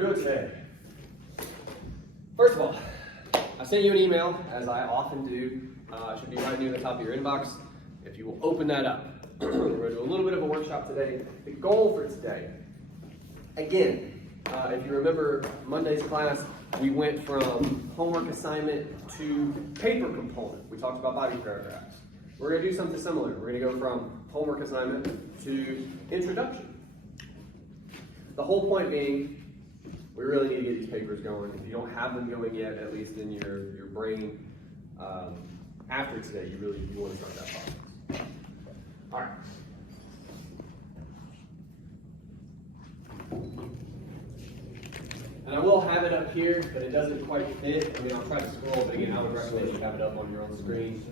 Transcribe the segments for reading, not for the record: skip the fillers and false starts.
we're doing today. First of all, I sent you an email, as I often do. It should be right near the top of your inbox. If you will open that up, we're going to do a little bit of a workshop today. The goal for today, again, if you remember Monday's class, we went from homework assignment to paper component. We talked about body paragraphs. We're going to do something similar. We're going to go from homework assignment to introduction. The whole point being, we really need to get these papers going. If you don't have them going yet, at least in your brain, after today, you want to start that process. All right. And I will have it up here, but it doesn't quite fit. I mean, I'll try to scroll, but again, I would recommend you have it up on your own screen.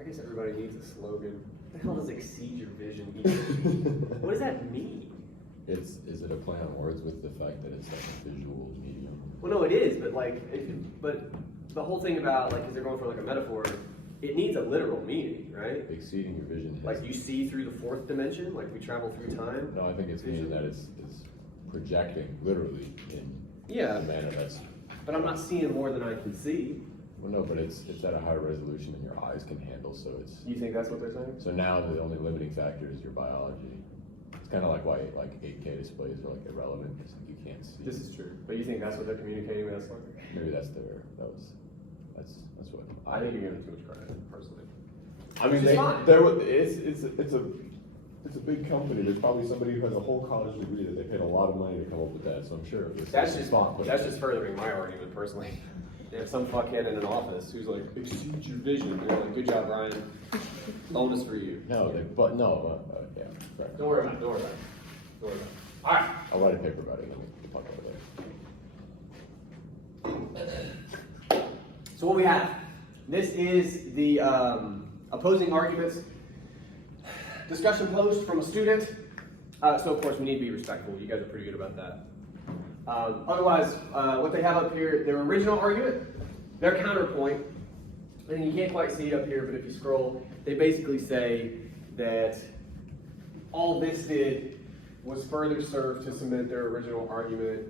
I guess everybody needs a slogan. What the hell does exceed your vision mean? What does that mean? Is it a play on words with the fact that it's like a visual medium? Well, no, it is, but but the whole thing about because they're going for like a metaphor, it needs a literal meaning, right? Exceeding your vision. Like you see through the fourth dimension, like we travel through time. No, I think it's meaning that it's projecting literally in a manner that's. But I'm not seeing more than I can see. Well, no, but it's at a higher resolution than your eyes can handle, so it's. You think that's what they're saying? So now the only limiting factor is your biology. It's kind of like why 8K displays are like irrelevant because you can't see. This is true, but you think that's what they're communicating with us? Maybe that's what. I think you're giving too much credit, personally. I mean, it's a big company. There's probably somebody who has a whole college degree that they paid a lot of money to come up with that. So I'm sure that's just furthering my argument personally. They have some fuckhead in an office who's like, exceed your vision. They're like, good job, Ryan. Bonus for you. No, yeah. Correct. Don't worry about it. All right. I'll write a paper about it. We'll talk about it. So what we have, this is the opposing arguments discussion post from a student. So of course we need to be respectful. You guys are pretty good about that. Otherwise, what they have up here, their original argument, their counterpoint, and you can't quite see it up here, but if you scroll, they basically say that all this did was further serve to cement their original argument.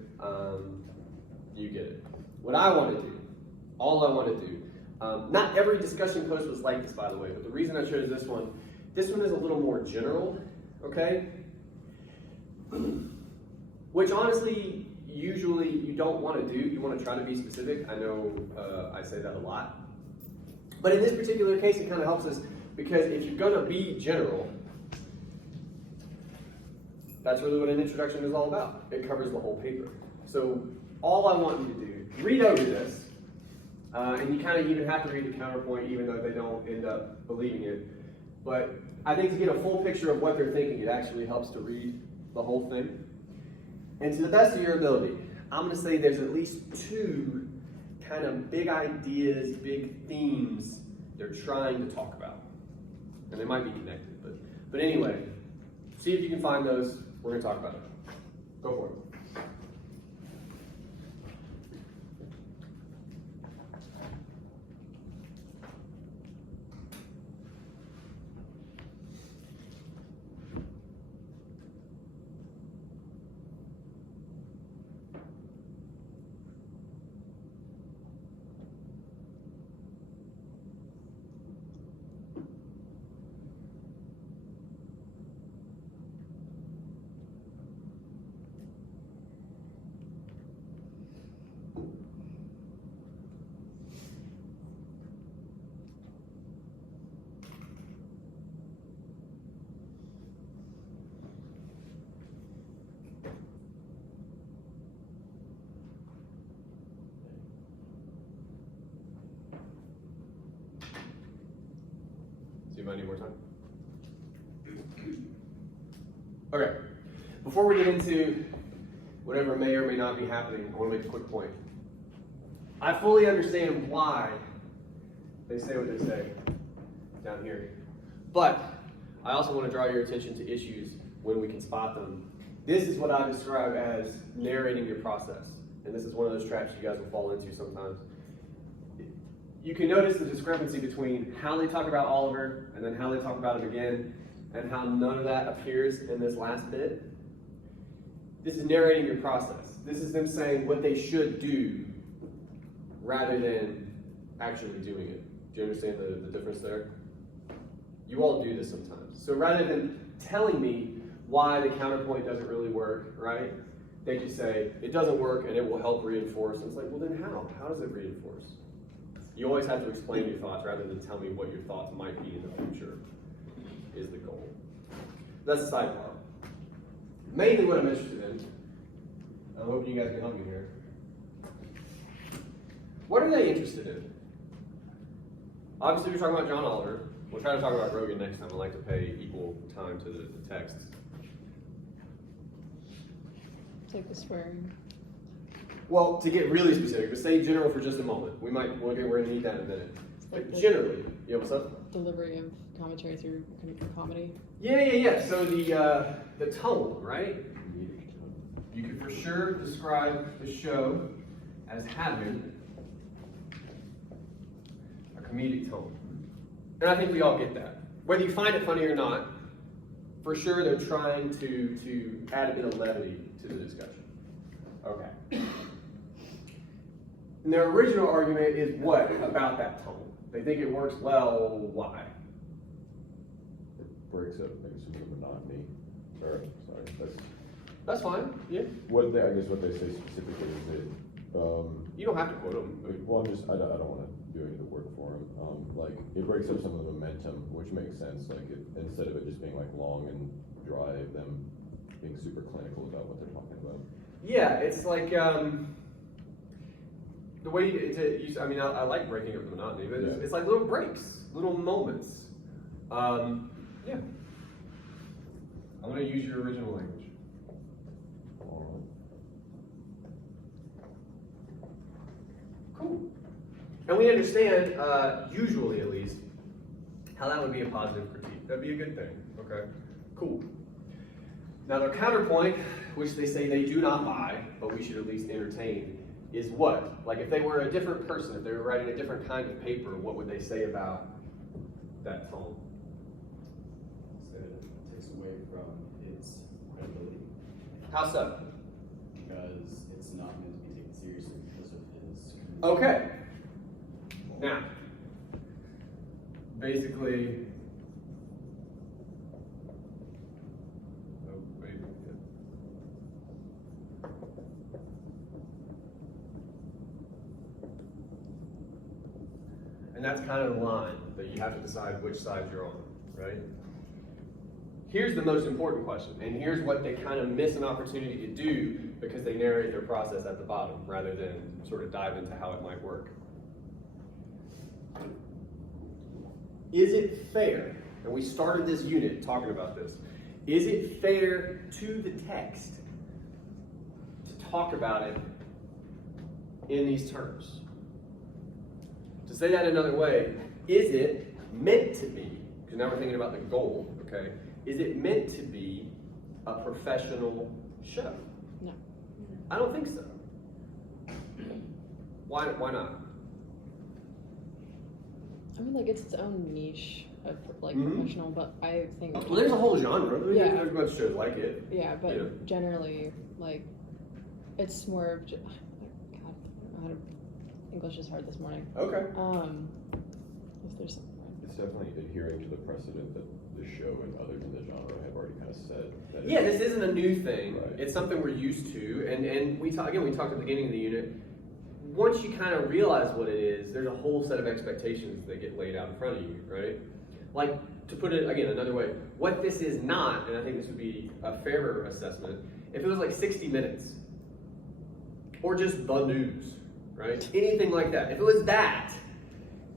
You get it. What I want to do, all I want to do, not every discussion post was like this, by the way, but the reason I chose this one is a little more general, okay? Which honestly, usually you don't want to do. You want to try to be specific. I know I say that a lot. But in this particular case, it kind of helps us because if you're going to be general, that's really what an introduction is all about. It covers the whole paper. So all I want you to do, read over this, and you kind of even have to read the counterpoint even though they don't end up believing it. But I think to get a full picture of what they're thinking, it actually helps to read the whole thing. And to the best of your ability, I'm going to say there's at least two kind of big ideas, big themes they're trying to talk about. And they might be connected, but anyway, see if you can find those. We're going to talk about it. Go for it. Do you mind any more time? Okay. Before we get into whatever may or may not be happening, I want to make a quick point. I fully understand why they say what they say down here. But I also want to draw your attention to issues when we can spot them. This is what I describe as narrating your process. And this is one of those traps you guys will fall into sometimes. You can notice the discrepancy between how they talk about Oliver and then how they talk about him again. and how none of that appears in this last bit? This is narrating your process. This is them saying what they should do rather than actually doing it. Do you understand the difference there? You all do this sometimes. So rather than telling me why the counterpoint doesn't really work, right? They just say, it doesn't work and it will help reinforce. And it's like, well then how? How does it reinforce? You always have to explain your thoughts rather than tell me what your thoughts might be in the future is the goal. That's the sidebar. Mainly what I'm interested in, I'm hoping you guys can help me here. What are they interested in? Obviously we're talking about John Oliver. We'll try to talk about Rogan next time. I like to pay equal time to the texts. It's like the swearing. Well, to get really specific, but say general for just a moment. We're gonna need that in a minute. Like But generally, yeah, what's up? delivery of commentary through comedy. Yeah. So the tone, right? You can for sure describe the show as having a comedic tone. And I think we all get that. Whether you find it funny or not, for sure they're trying to add a bit of levity to the discussion. Okay. And their original argument is what about that tone? They think it works well, why? It breaks up maybe some of the monotony. Or, sorry, That's fine, yeah. I guess what they say specifically is that, You don't have to quote them. well, I don't want to do any of the work for them. Like, it breaks up some of the momentum, which makes sense. Like, instead of it just being like long and dry, them being super clinical about what they're talking about. Yeah, it's like the way I like breaking up the monotony, but it's like little breaks, little moments. Yeah. I'm going to use your original language. Cool. And we understand, usually at least, how that would be a positive critique. That'd be a good thing. Okay. Cool. Now their counterpoint, which they say they do not buy, but we should at least entertain, is what? Like if they were a different person, if they were writing a different kind of paper, what would they say about that tone? So it takes away from its credibility How so? because it's not meant to be taken seriously because of his. Okay. Now, basically, and that's kind of the line that you have to decide which side you're on, right? Here's the most important question, and here's what they kind of miss an opportunity to do because they narrate their process at the bottom rather than sort of dive into how it might work. Is it fair, and we started this unit talking about this, is it fair to the text to talk about it in these terms? To say that another way, is it meant to be, because now we're thinking about the goal, okay, is it meant to be a professional show? No. I don't think so. Why not? I mean, like, it's its own niche of, like, Mhm. professional, but I think... Well, there's a whole genre. Yeah. There's a bunch of shows like it. Yeah, but Yeah. generally, like, it's more of... God, I don't know how to... English is hard this morning. Okay. If there's something... It's definitely adhering to the precedent that the show and others in the genre have already kind of said. That Yeah, this isn't a new thing. Right. It's something we're used to, and we talked at the beginning of the unit. Once you kind of realize what it is, there's a whole set of expectations that get laid out in front of you, right? Like, to put it again another way, what this is not, and I think this would be a fairer assessment, if it was like 60 Minutes, or just the news, right? Anything like that. If it was that,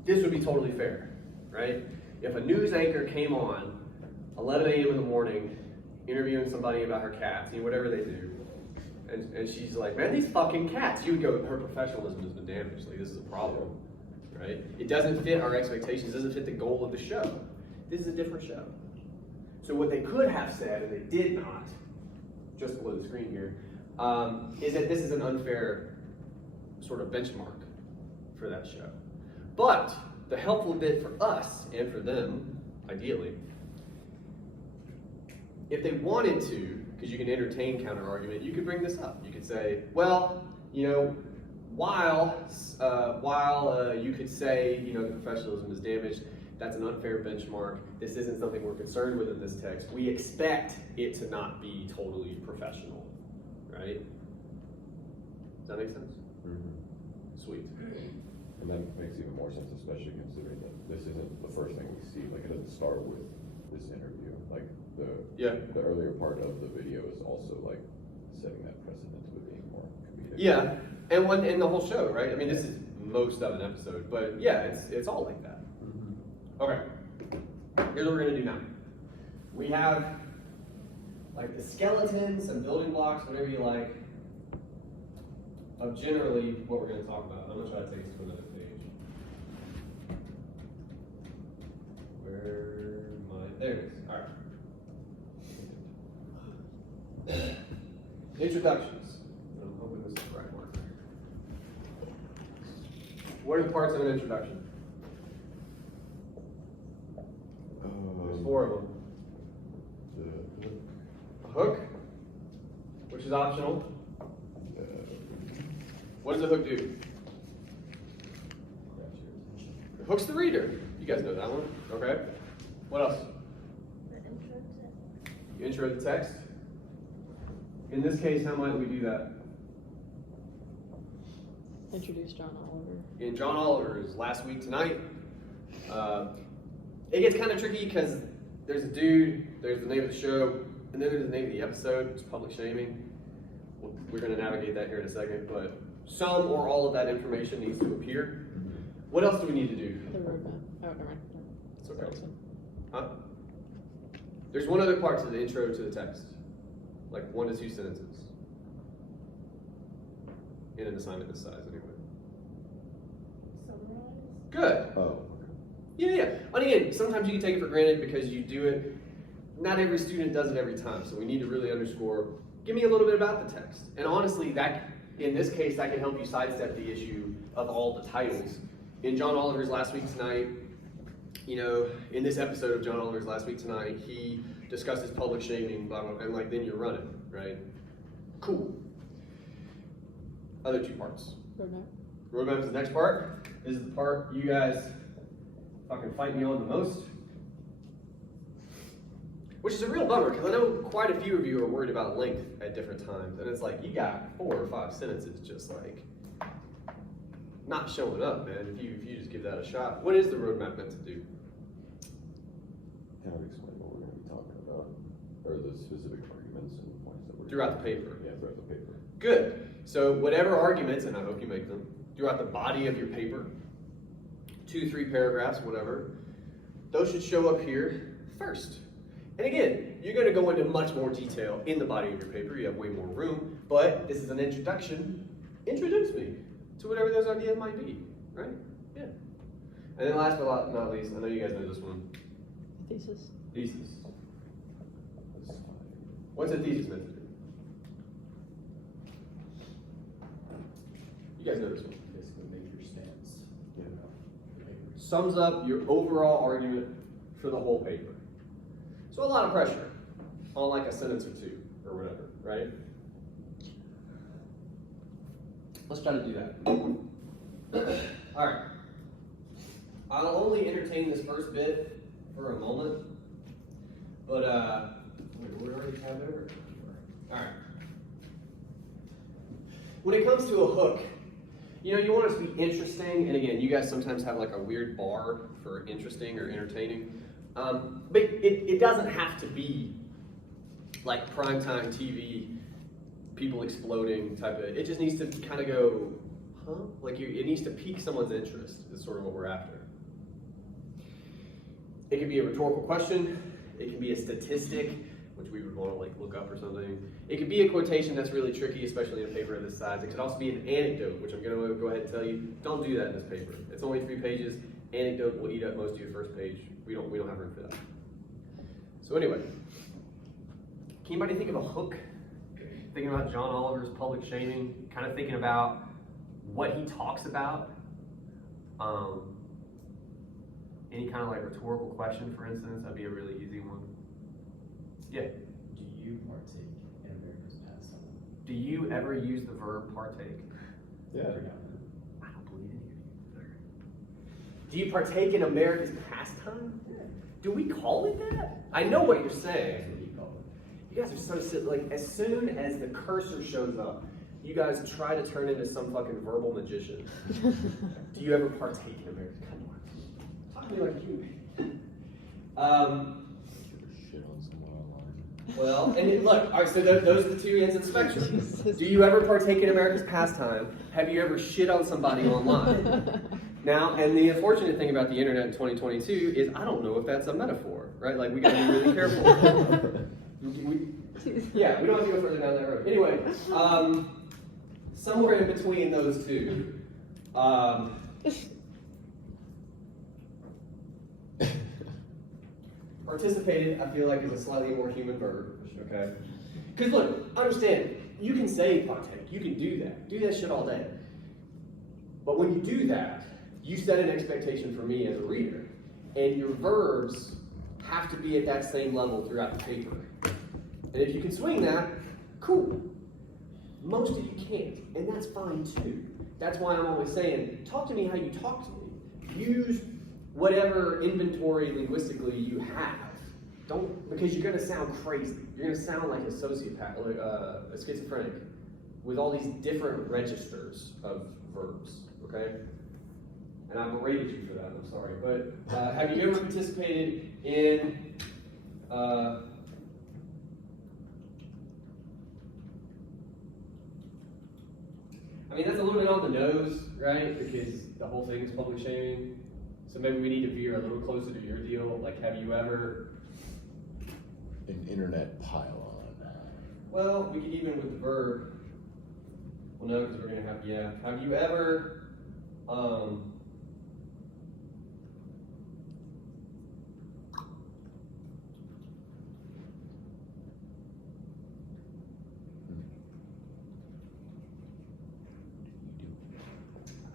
this would be totally fair, right? If a news anchor came on 11 a.m. in the morning, interviewing somebody about her cats, whatever they do, and she's like, man, these fucking cats, you would go, her professionalism has been damaged, like, this is a problem, right? It doesn't fit our expectations, it doesn't fit the goal of the show. This is a different show. So what they could have said, and they did not, just below the screen here, is that this is an unfair sort of benchmark for that show. But the helpful bit for us, and for them, ideally, if they wanted to, because you can entertain counter argument, you could bring this up. You could say, well, you know, while you could say, you know, the professionalism is damaged, that's an unfair benchmark. This isn't something we're concerned with in this text. We expect it to not be totally professional, right? Does that make sense? Sweet. And that makes even more sense, especially considering that this isn't the first thing we see. Like, it doesn't start with this interview. Like, the earlier part of the video is also like setting that precedent with being more comedic. Yeah, and in the whole show, right? I mean, this is most of an episode, but yeah, it's all like that. Okay, here's what we're gonna do now. We have like the skeleton, some building blocks, whatever you like, of generally what we're gonna talk about. I'm gonna try to take us to another page. Where am I? There it is. All right. Introductions. I'm hoping this is the right one. What are the parts of an introduction? There's 4 of them. A hook, which is optional. What does a hook do? It hooks the reader. You guys know that one. Okay. What else? You intro the text. In this case, how might we do that? Introduce John Oliver. In John Oliver's Last Week Tonight, it gets kind of tricky because there's a dude, there's the name of the show, and then there's the name of the episode. It's public shaming. We're going to navigate that here in a second, but some or all of that information needs to appear. What else do we need to do? The roadmap. Oh, never mind. It's okay. Huh? There's one other part to the intro to the text, like 1 to 2 sentences. In an assignment this size, anyway. Good. Oh. Yeah. And again, sometimes you can take it for granted because you do it. Not every student does it every time, so we need to really underscore. Give me a little bit about the text, and honestly, that in this case, that can help you sidestep the issue of all the titles. In John Oliver's Last Week Tonight, you know, in this episode of John Oliver's Last Week Tonight, he discusses public shaming, blah, blah, blah, and like then you're running, right? Cool. Other 2 parts. Roadmap. Roadmap is the next part. This is the part you guys fucking fight me on the most. Which is a real bummer, because I know quite a few of you are worried about length at different times, and it's like, you got 4 or 5 sentences just like, not showing up, man, if you just give that a shot. What is the roadmap meant to do? Kind of explain what we're going to be talking about, or the specific arguments and points that we're Throughout the paper. Yeah, throughout the paper. Good. So whatever arguments, and I hope you make them, throughout the body of your paper, 2, 3 paragraphs, whatever, those should show up here first. And again, you're going to go into much more detail in the body of your paper. You have way more room, but this is an introduction. Introduce me to whatever those ideas might be, right? Yeah. And then last but not least, I know you guys know this one. Thesis. Thesis. What's a thesis meant to do? You guys know this one. Basically make your stance. Yeah. Sums up your overall argument for the whole paper. So a lot of pressure on like a sentence or 2 or whatever, right? Let's try to do that. All right. I'll only entertain this first bit for a moment, but we already have it over. All right. When it comes to a hook, you know, you want it to be interesting, and again, you guys sometimes have like a weird bar for interesting or entertaining. But it doesn't have to be like primetime TV, people exploding type of, it just needs to kind of go, huh? Like it needs to pique someone's interest is sort of what we're after. It can be a rhetorical question, it can be a statistic, which we would want to like look up or something. It could be a quotation that's really tricky, especially in a paper of this size. It could also be an anecdote, which I'm going to go ahead and tell you, don't do that in this paper. It's only 3 pages. Anecdote will eat up most of your first page. We don't have room for that. So anyway, can anybody think of a hook? Thinking about John Oliver's public shaming, kind of thinking about what he talks about. Any kind of like rhetorical question, for instance, that'd be a really easy one. Yeah. you partake in America's pastime? Do you ever use the verb partake? Yeah. Every now and then. I don't believe any of you. Do you partake in America's pastime? Do we call it that? I know what you're saying. That's what you call it. You guys are so silly. Like, as soon as the cursor shows up, you guys try to turn into some fucking verbal magician. Do you ever partake in America's? Come on. Talk to me like a human being. Shit on someone online. Well, and look, all right, so those are the two ends of the spectrum. Do you ever partake in America's pastime? Have you ever shit on somebody online? Now, and the unfortunate thing about the internet in 2022 is I don't know if that's a metaphor, right? Like, we gotta be really careful. Yeah, we don't have to go further down that road. Anyway, somewhere in between those two, participated, I feel like, is a slightly more human verb, okay? Because look, understand, you can say partake, you can do that shit all day. But when you do that, you set an expectation for me as a reader, and your verbs have to be at that same level throughout the paper. And if you can swing that, cool. Most of you can't, and that's fine too. That's why I'm always saying, talk to me how you talk to me. Use whatever inventory linguistically you have. Don't, because you're gonna sound crazy. You're gonna sound like a sociopath, like a schizophrenic, with all these different registers of verbs, okay? And I berated you for that, I'm sorry. But have you ever participated in I mean, that's a little bit on the nose, right? Because the whole thing is public shaming. So maybe we need to veer a little closer to your deal. Like, have you ever? An internet pile-on. Well, we could even with the verb. Well, no, because we're gonna have yeah. Have you ever?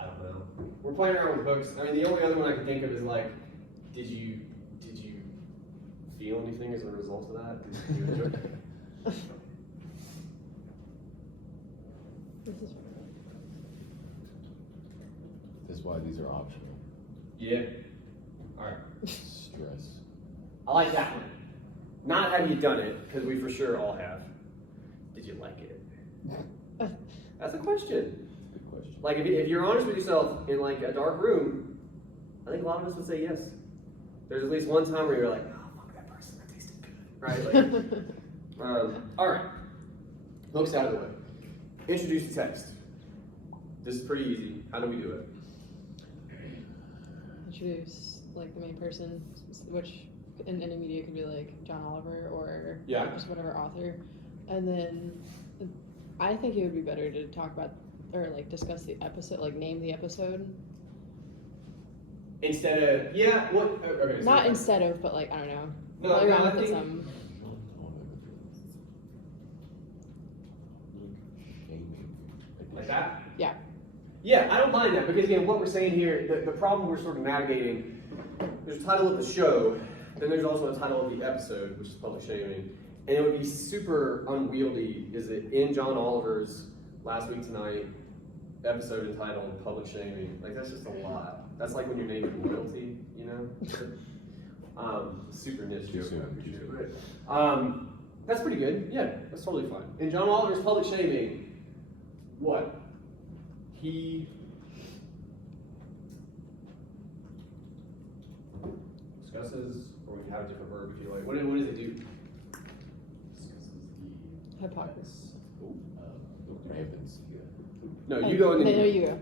I don't know. We're playing around with hooks. I mean, the only other one I can think of is like, did you feel anything as a result of that? Did you enjoy it? This is This is why these are optional. Yeah. All right. Stress. I like that one. Not have you done it, because we for sure all have. Did you like it? That's a question. Good question. Like, if you're honest with yourself in like a dark room, I think a lot of us would say yes. There's at least one time where you're like, oh, fuck that person, that tasted good. Right? Like, all right. Hooks out of the way. Introduce the text. This is pretty easy. How do we do it? introduce like the main person, which in any media could be like John Oliver or Yeah. just whatever author, and then I think it would be better to talk about or like discuss the episode, like name the episode. Instead of, yeah, what? Okay, so Not instead of, but like I don't know. No, play no, around I with it think- some. Like that? Yeah. Yeah, I don't mind that because again, what we're saying here, the problem we're sort of navigating, there's a title of the show, then there's also a title of the episode, which is public shaming, and it would be super unwieldy. Is it in John Oliver's Last Week Tonight episode entitled Public Shaming? Like that's just a lot. That's like when you're naming royalty, you know? Super niche Too joke, soon, I too appreciate soon. it. That's pretty good. Yeah, that's totally fine. In John Oliver's Public Shaming, what? He discusses, or we can have a different verb if you like. What does it do? Discusses the Hypocrisy. Rampants. No, you go and then No, you go.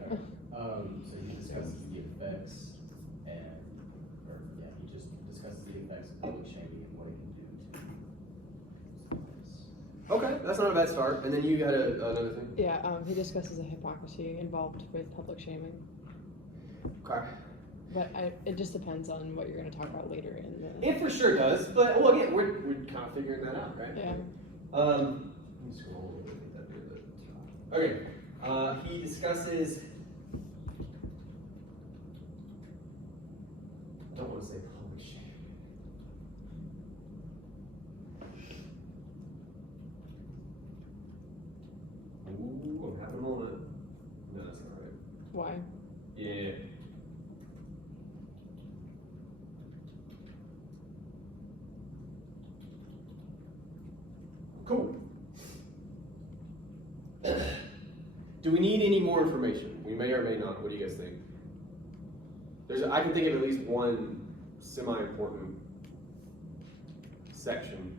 So he discusses the effects and, or yeah, he just discusses the effects of public shaming and what it can do to. Okay, that's not a bad start. And then you had another thing. Yeah, he discusses the hypocrisy involved with public shaming, Okay. but it just depends on what you're going to talk about later in the. It for sure does, but well, again, we're kind of figuring that out, right? Yeah. Let me scroll a little bit. Get that near the top. Okay. He discusses. I don't want to say public shaming. Why? Yeah. Cool. Do we need any more information? We may or may not. What do you guys think? I can think of at least one semi-important section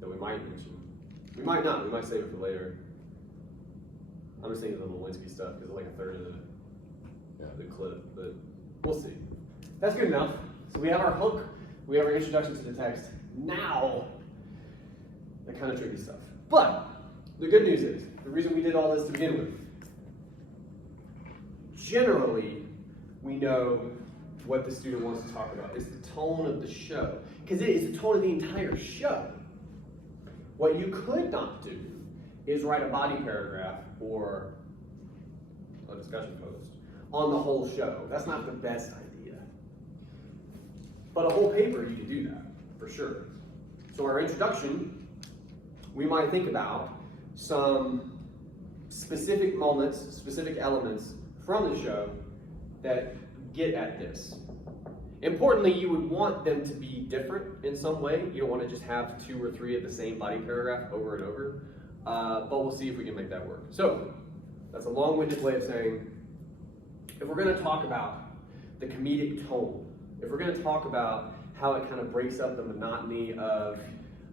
that we might mention. We might not. We might save it for later. I'm just thinking of the Lewinsky stuff because it's like a third of the clip, but we'll see. That's good enough. So we have our hook. We have our introduction to the text. Now, the kind of tricky stuff. But the good news is, the reason we did all this to begin with, generally, we know what the student wants to talk about. It's the tone of the show. Because it is the tone of the entire show. What you could not do is write a body paragraph or a discussion post on the whole show. That's not the best idea. But a whole paper, you could do that, for sure. So our introduction, we might think about some specific moments, specific elements from the show that get at this. Importantly, you would want them to be different in some way. You don't want to just have 2 or 3 of the same body paragraph over and over. But we'll see if we can make that work. So, that's a long-winded way of saying, if we're going to talk about the comedic tone, if we're going to talk about how it kind of breaks up the monotony of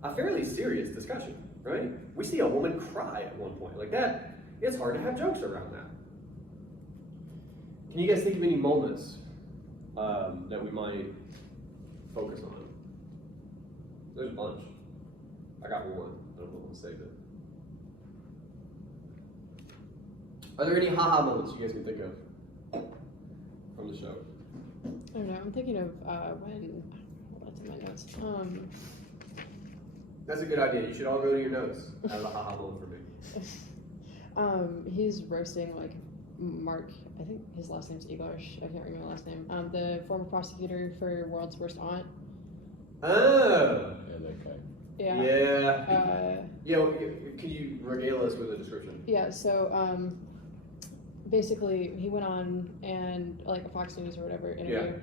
a fairly serious discussion, right? We see a woman cry at one point. Like that, it's hard to have jokes around that. Can you guys think of any moments that we might focus on? There's a bunch. I got one. I don't know if I'll save it. Are there any haha moments you guys can think of from the show? I don't know. I'm thinking of when. What's in my notes? That's a good idea. You should all go to your notes. That was a haha moment for me. He's roasting like Mark. I think his last name's Iglash. I can't remember the last name. The former prosecutor for World's Worst Aunt. Oh. Yeah, that guy. Yeah. Yeah. Can you regale us with a description? Yeah. So basically, he went on and like a Fox News or whatever interview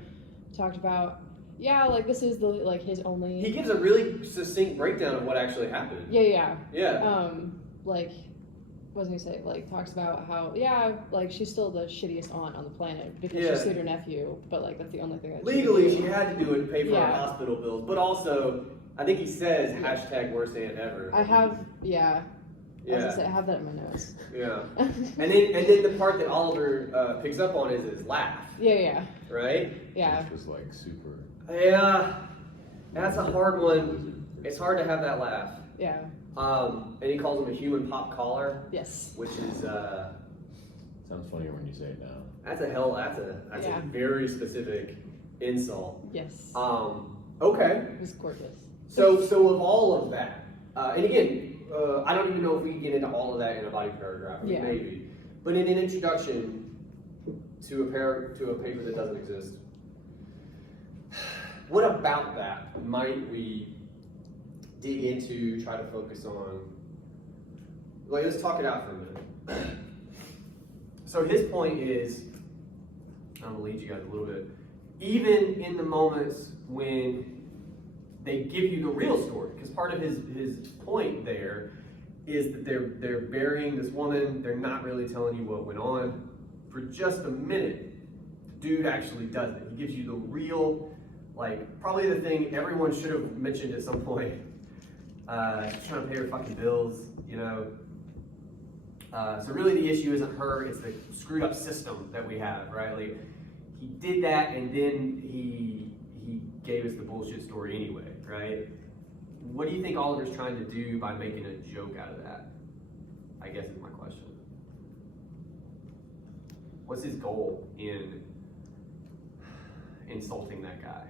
talked about. Yeah, like this is the like his only. He gives a really succinct breakdown of what actually happened. Yeah. Yeah. Like, what was he say? Like, talks about how like she's still the shittiest aunt on the planet because she sued her nephew, but like that's the only thing that Legally, she she had to do it to pay for her Yeah. hospital bills, but also, I think he says hashtag worst aunt ever. I have I was gonna say, Yeah. I have that in my notes. Yeah. And then the part that Oliver picks up on is his laugh, Yeah. right? Which was like super. Yeah. That's a hard one. It's hard to have that laugh. Yeah. And he calls him a human pop collar, Yes. which is Sounds funnier when you say it now. that's a very specific insult. Yes. Okay. It was gorgeous. So of all of that, and again, I don't even know if we can get into all of that in a body paragraph. I mean, Yeah. maybe, but in an introduction to a paper that doesn't exist, what about that might we dig into? Try to focus on. Like, let's talk it out for a minute. So his point is, I'm gonna lead you guys a little bit. Even in the moments when they give you the real story, because part of his point there is that they're burying this woman. They're not really telling you what went on. For just a minute, dude actually does it. He gives you the real, like, probably the thing everyone should have mentioned at some point. She's trying to pay her fucking bills, you know. So really the issue isn't her, it's the screwed up system that we have, right? Like, he did that and then he gave us the bullshit story anyway, right? What do you think Oliver's trying to do by making a joke out of that? I guess is my question. What's his goal in insulting that guy?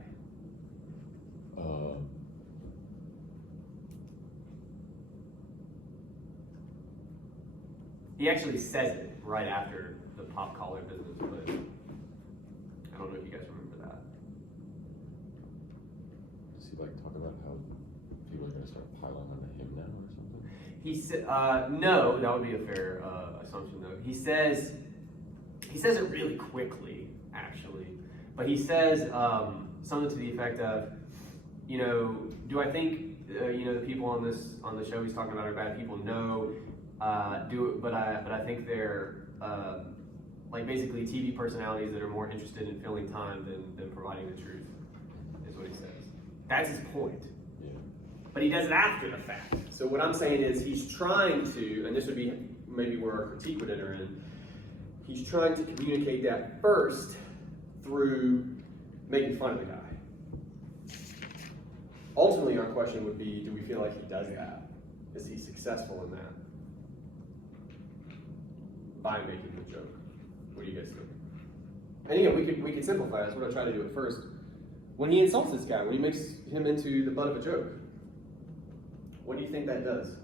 He actually says it right after the pop collar business, but I don't know if you guys remember that. Does he like talk about how people are gonna start piling on him now or something? He said, no, that would be a fair assumption though. He says he says it really quickly, actually, but he says something to the effect of, you know, do I think you know, the people on the show he's talking about are bad people? No, but I think they're like basically TV personalities that are more interested in filling time than providing the truth, is what he says. That's his point. Yeah. But he does it after the fact. So what I'm saying is he's trying to, and this would be maybe where our critique would enter in, he's trying to communicate that first through making fun of the guy. Ultimately, our question would be, do we feel like he does that? Is he successful in that? By making the joke. What do you guys think? And again, we could simplify. That's what I try to do at first. When he insults this guy, when he makes him into the butt of a joke, what do you think that does?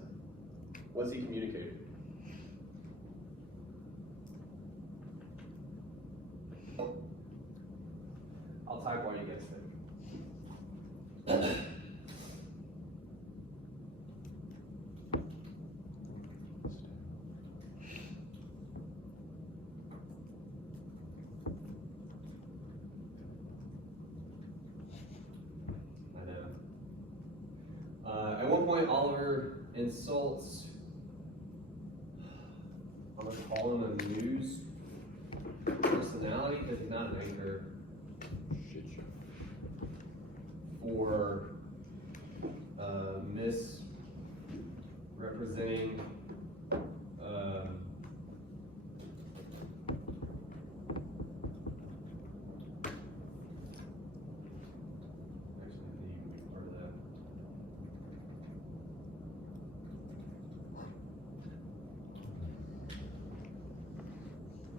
What's he communicating? I'll type while you guys think. At one point, Oliver insults, I'm going to call him a news personality because he's not an anchor, Shit show. for misrepresenting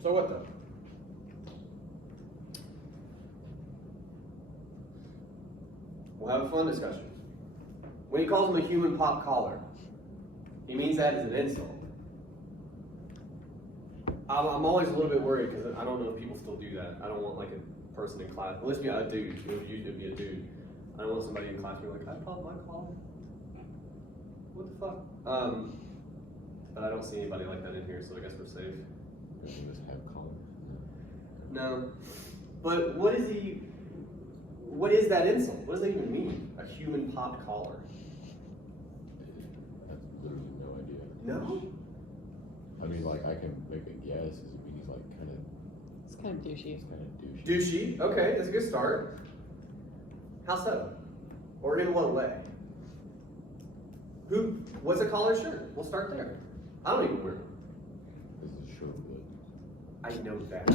So what though? We'll have a fun discussion. When he calls him a human pop collar, he means that as an insult. I'm always a little bit worried because I don't know if people still do that. I don't want like a person in class, unless be a dude, it would usually be a dude. I don't want somebody in class to be like, I popped my collar? What the fuck? But I don't see anybody like that in here, so I guess we're safe. Doesn't this have color? No. But what is that insult? What does that even mean? A human pop collar? I have literally no idea. No? I mean, like, I can make a guess. Does it mean he's like It's kind of douchey. douchey? Douchey. Okay, that's a good start. How so? Or in what way? What's a collared shirt? We'll start there. I don't even wear them. This is short lived. I know that.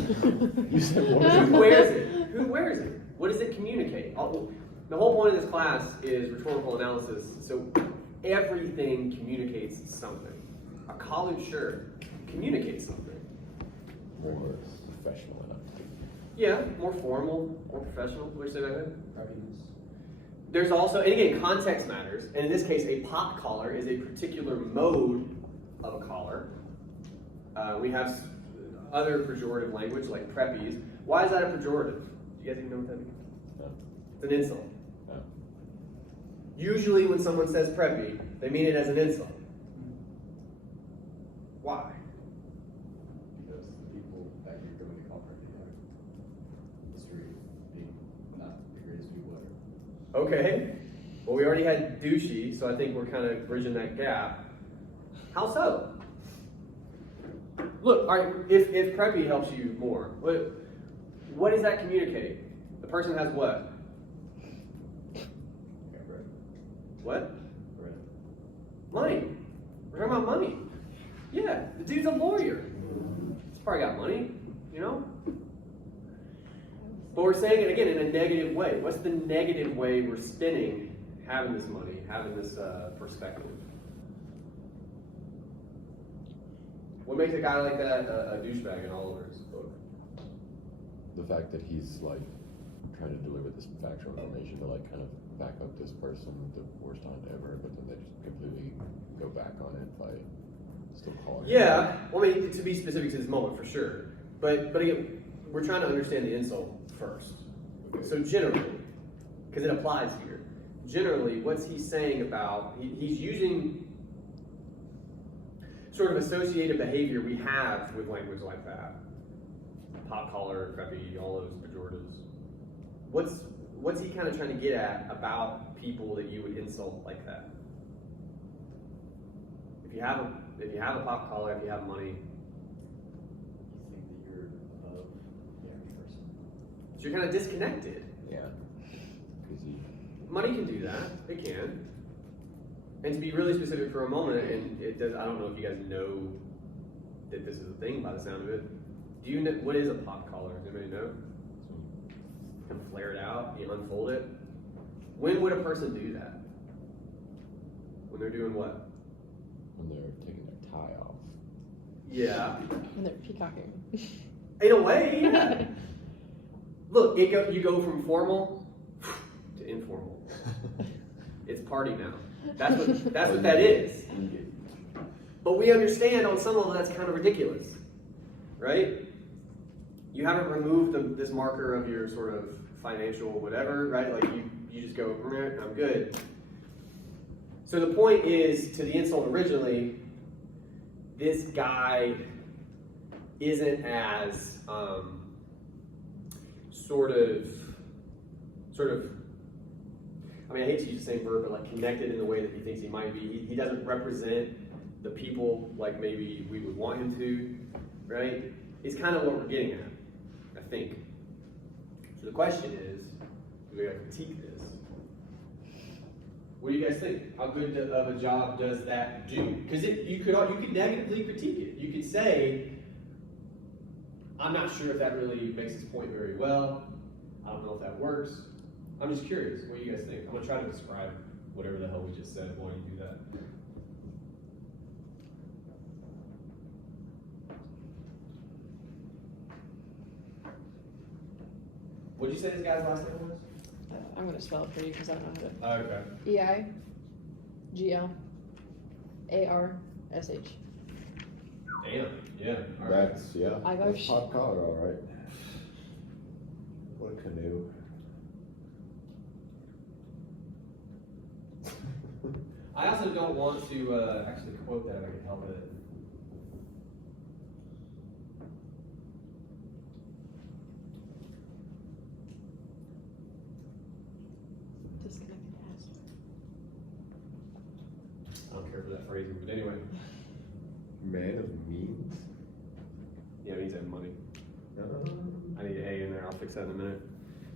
You said what? Who wears it? Who wears it? What does it communicate? The whole point of this class is rhetorical analysis, so everything communicates something. A collared shirt communicates something. More professional enough. Yeah, more formal, more professional. What did you say back then? Preppiness. There's also, and again, context matters, and in this case, a pop collar is a particular mode of a collar. We have other pejorative language like preppies. Why is that a pejorative? Do you guys even know what that means? No. It's an insult. No. Usually when someone says preppy, they mean it as an insult. Why? Because the people that you're going to call preppy are history being not the greatest people ever. Okay. Well, we already had douchey, so I think we're kind of bridging that gap. How so? Look, all right, if preppy helps you more, what does that communicate? The person has what? Okay, bread. What? Bread. Money. We're talking about money. Yeah, the dude's a lawyer. He's probably got money, you know? But we're saying it again in a negative way. What's the negative way we're spinning having this money, having this perspective? What makes a guy like that a douchebag in Oliver's book? The fact that he's like trying to deliver this factual information to like kind of back up this person the worst time ever, but then they just completely go back on it by still calling. Yeah, well, I mean, to be specific to this moment for sure. But again, we're trying to understand the insult first. So generally, because it applies here, generally, what's he saying about, he's using sort of associated behavior we have with language like that. pop collar, preppy, all those pejoratives. What's he kind of trying to get at about people that you would insult like that? If you have a pop collar, if you have money, You think that you're above the average person. so you're kind of disconnected. Yeah. Cause he, Money can do that. It can. And to be really specific for a moment, and it does. I don't know if you guys know that this is a thing by the sound of it. Do you know what is a pop collar? Does anybody know? Kind of flare it out. You unfold it. When would a person do that? When they're doing what? when they're taking their tie off. Yeah. And they're peacocking. In a way, yeah. Look, you go from formal to informal. It's party now. That's what that is. But we understand on some level that's kind of ridiculous, right? You haven't removed this marker of your sort of financial whatever, right? Like you just go, I'm good. So the point is, to the insult originally, this guy isn't as sort of. I mean, I hate to use the same verb, but like connected in the way that he thinks he might be. He doesn't represent the people like maybe we would want him to, right? It's kind of what we're getting at, I think. So the question is, do we gotta critique this? What do you guys think? How good of a job does that do? Because you could negatively critique it. You could say, I'm not sure if that really makes his point very well. I don't know if that works. I'm just curious. What do you guys think? I'm gonna try to describe whatever the hell we just said while you do that. What'd you say this guy's last name was? I'm gonna spell it for you because I don't know how to. Okay. EIGLARSH. Damn. Yeah. All right. That's, yeah. I go That's pop collar, all right. What a canoe. I also don't want to actually quote that if I can help it. Disconnected ass. I don't care for that phrasing, but anyway. Man of means? Yeah, it needs to have money. I need an A in there. I'll fix that in a minute.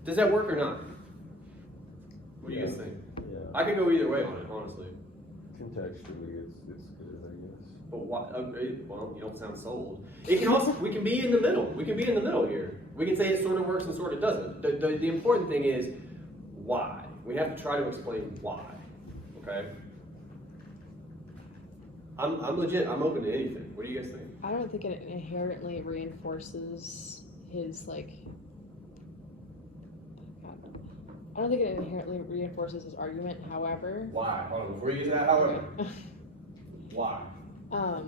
Does that work or not? What do you guys think? Yeah. I could go either way on it, honestly. Contextually, it's good, I guess. But why? Well, you don't sound sold. It can also. We can be in the middle. We can be in the middle here. We can say it sort of works and sort of doesn't. The important thing is why. We have to try to explain why. Okay. I'm legit. I'm open to anything. What do you guys think? I don't think it inherently reinforces his like. I don't think it inherently reinforces his argument. However, Why? Hold on. Before you get to that, however, why? what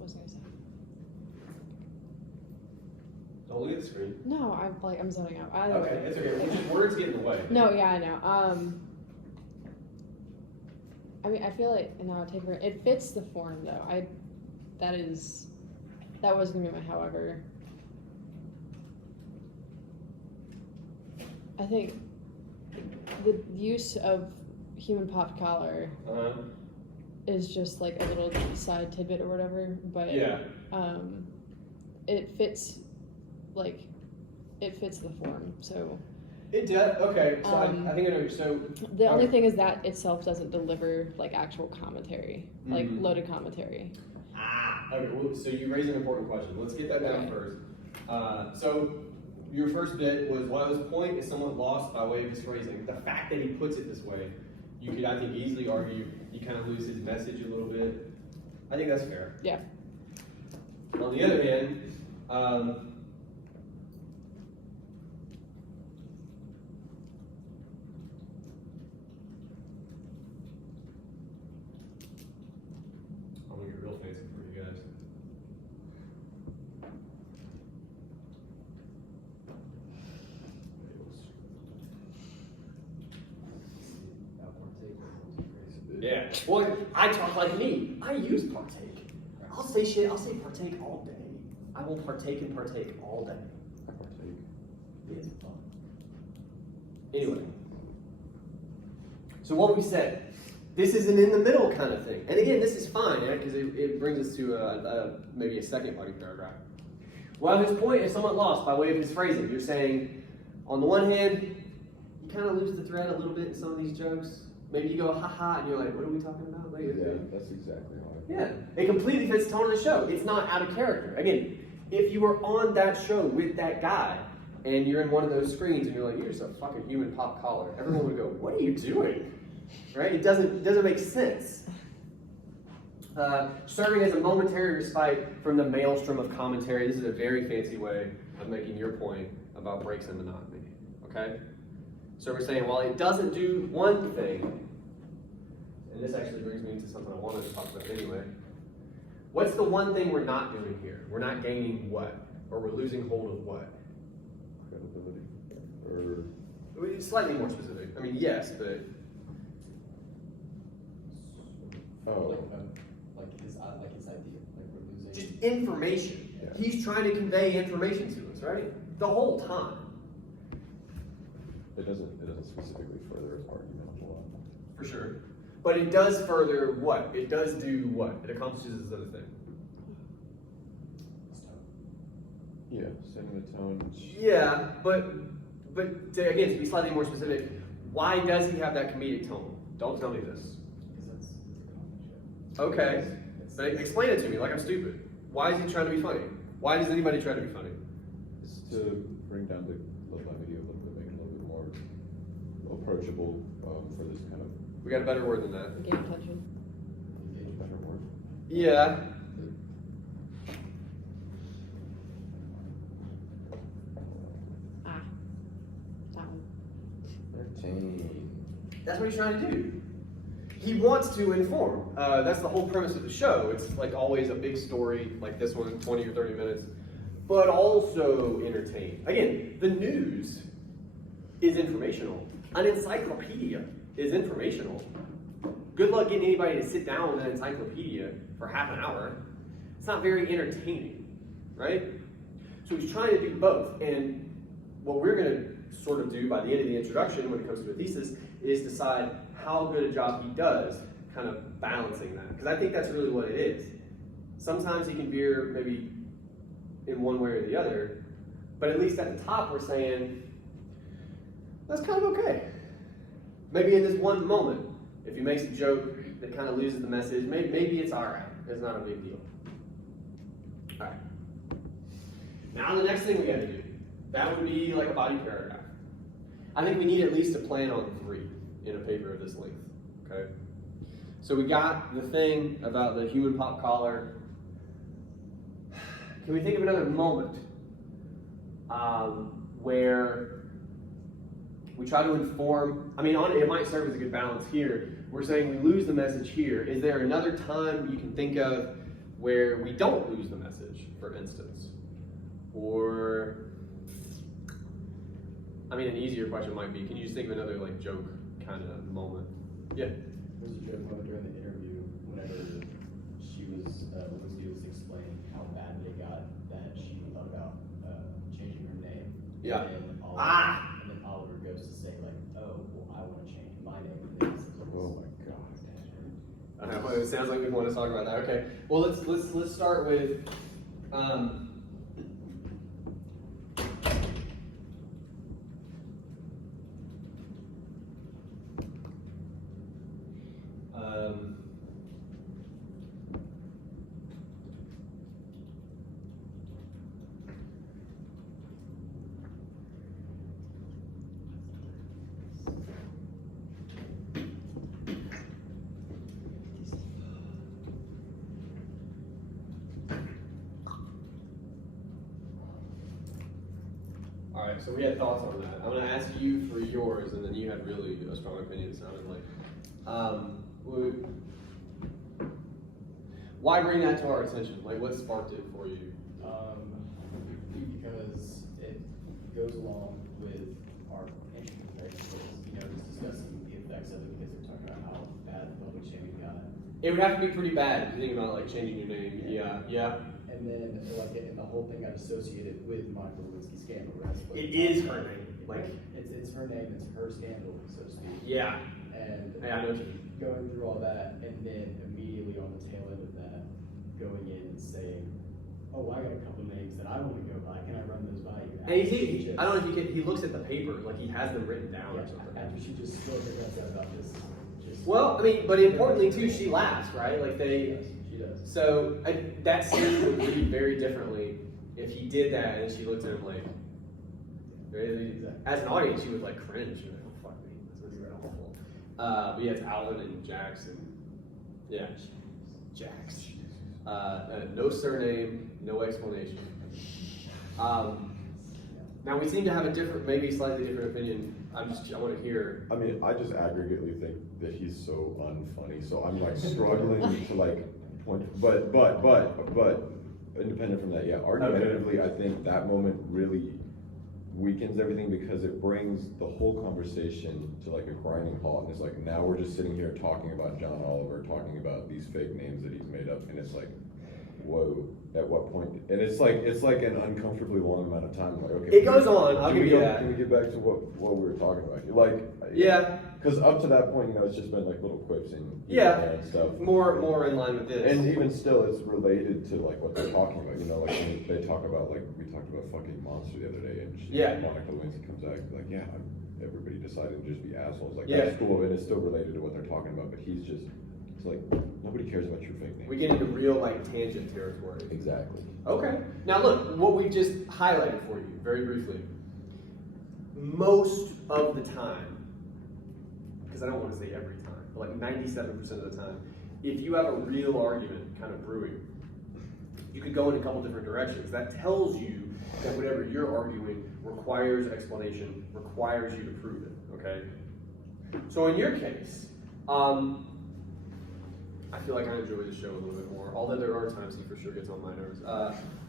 was I gonna say? Don't look at the screen. No, I'm zoning out. Okay, it's okay. It's just words get in the way. No, yeah, I know. I mean, I feel like it fits the form though. That was gonna be my however. I think the use of human pop collar Uh-huh. is just like a little side tidbit or whatever, but Yeah. it fits the form. So It does. Okay. So I think I know. So the only Okay. thing is that itself doesn't deliver like actual commentary, like Mhm. loaded commentary. Okay. Well, so you raise an important question. Let's get that down Okay. first. So your first bit was while his point is somewhat lost by way of his phrasing, the fact that he puts it this way, you could I think easily argue you kind of lose his message a little bit. I think that's fair. Yeah. On the other hand, I'm gonna get real fancy for you guys. Yeah. Well, I talk like me. I use partake. I'll say shit. I'll say partake all day. I will partake and partake all day. I partake. It's fun. Anyway. So what we said, this is an in the middle kind of thing. And again, this is fine, because it brings us to maybe a second body paragraph. Well, his point is somewhat lost by way of his phrasing. You're saying, on the one hand, you kind of lose the thread a little bit in some of these jokes. Maybe you go, ha, and you're like, what are we talking about? Like, Yeah, that's exactly how I feel. yeah, it completely fits the tone of the show. It's not out of character. Again, if you were on that show with that guy, and you're in one of those screens, and you're like, you're just a fucking human pop collar, everyone would go, what are you doing? Right? It doesn't make sense. Serving as a momentary respite from the maelstrom of commentary. This is a very fancy way of making your point about breaks in monotony. Okay? So we're saying, while it doesn't do one thing, and this actually brings me to something I wanted to talk about anyway. What's the one thing we're not doing here? We're not gaining what? Or we're losing hold of what? Credibility. Or Slightly more specific. I mean, yes, but oh, Like his idea, like we're losing. just information. Yeah. He's trying to convey information to us, right? The whole time. it doesn't specifically further his argument a whole lot. For sure. But it does further what? It does do what? It accomplishes this other thing. Yeah, setting the tone. Yeah, but again, to be slightly more specific, why does he have that comedic tone? Don't tell me this. Because it's a comedy show. Okay, It's- but explain it to me like I'm stupid. Why is he trying to be funny? Why does anybody try to be funny? It's to bring down the levity a little bit, make it a little bit more approachable for this kind of We got a better word than that. Gain attention. better word. Yeah. Ah. That one. Entertain. That's what he's trying to do. He wants to inform. That's the whole premise of the show. It's like always a big story, like this one, 20 or 30 minutes, but also entertain. Again, the news is informational. An encyclopedia is informational. Good luck getting anybody to sit down with an encyclopedia for half an hour. It's not very entertaining, right? So he's trying to do both. And what we're going to sort of do by the end of the introduction when it comes to a thesis is decide how good a job he does kind of balancing that. Because I think that's really what it is. Sometimes he can veer maybe in one way or the other, but at least at the top we're saying, that's kind of okay. Maybe in this one moment, if he makes a joke that kind of loses the message, maybe it's all right. It's not a big deal. All right. Now the next thing we got to do, that would be like a body paragraph. I think we need at least a plan on 3 in a paper of this length, okay? So we got the thing about the human pop collar. Can we think of another moment where we try to inform? I mean, it might serve as a good balance here. We're saying we lose the message here. Is there another time you can think of where we don't lose the message, for instance? Or, I mean, an easier question might be, can you just think of another like joke kind of moment? Yeah. There was a joke during the interview whenever Lucy was explaining how badly it got that she thought about changing her name. Yeah. And then Oliver goes to say like, oh, well, I want to change my name. And then Oh my god. I know, it sounds like we want to talk about that. Okay. Well, let's start with all right, so we had thoughts on that. I'm going to ask you for yours, and then you had really a strong opinion, it sounded like. Why bring that to our attention? Like, what sparked it for you? because it goes along with our interview, right? Because, just discussing the effects of it because they're talking about how bad the public shaming got. It would have to be pretty bad if you think about like changing your name. Yeah. And then, like, and the whole thing got associated with Monica Lewinsky's scandal, that's what. It is her name. Like, It's her name, it's her scandal, so to speak. yeah. And Yeah, I know what you mean. going through all that, and then immediately on the tail end of that, going in and saying, oh, I got a couple names that I wanna go by, can I run those by you? And I don't know if he looks at the paper, like he has them written down or something. After she just spilled her guts out about this, just. Well, I mean, but importantly too, she laughs, right? Like She does. so that scene would read very differently if he did that and she looked at him like, as an audience, you would like cringe. You're like, oh fuck me, this is awful. But yeah, it's Alvin and Jax and yeah, Jax. No surname, no explanation. Now we seem to have a different, maybe slightly different opinion. I want to hear. I mean, I just aggregately think that he's so unfunny, so I'm like struggling to like point, but independent from that, yeah, argumentatively, I think that moment really weakens everything because it brings the whole conversation to like a grinding halt, and it's like, now we're just sitting here talking about John Oliver, talking about these fake names that he's made up, and it's like, whoa, at what point? And it's like an uncomfortably long amount of time. Like, okay, It goes on. I'll give you that. Can we get back to what we were talking about? Like, Yeah. because up to that point, you know, it's just been like little quips and and stuff. More in line with this. And even still, it's related to like what they're talking about. You know, like when they talk about like we talked about fucking Monster the other day, and Monica Lewinsky comes out like, yeah, everybody decided to just be assholes. Like that's cool, and it's still related to what they're talking about. But he's just, it's like nobody cares about your fake name. We get into real like tangent territory. Exactly. Okay. Now look, what we just highlighted for you very briefly. Most of the time, because I don't want to say every time, but like 97% of the time, if you have a real argument kind of brewing, you could go in a couple different directions. That tells you that whatever you're arguing requires explanation, requires you to prove it, okay? So in your case, I feel like I enjoy the show a little bit more, although there are times he for sure gets on my nerves.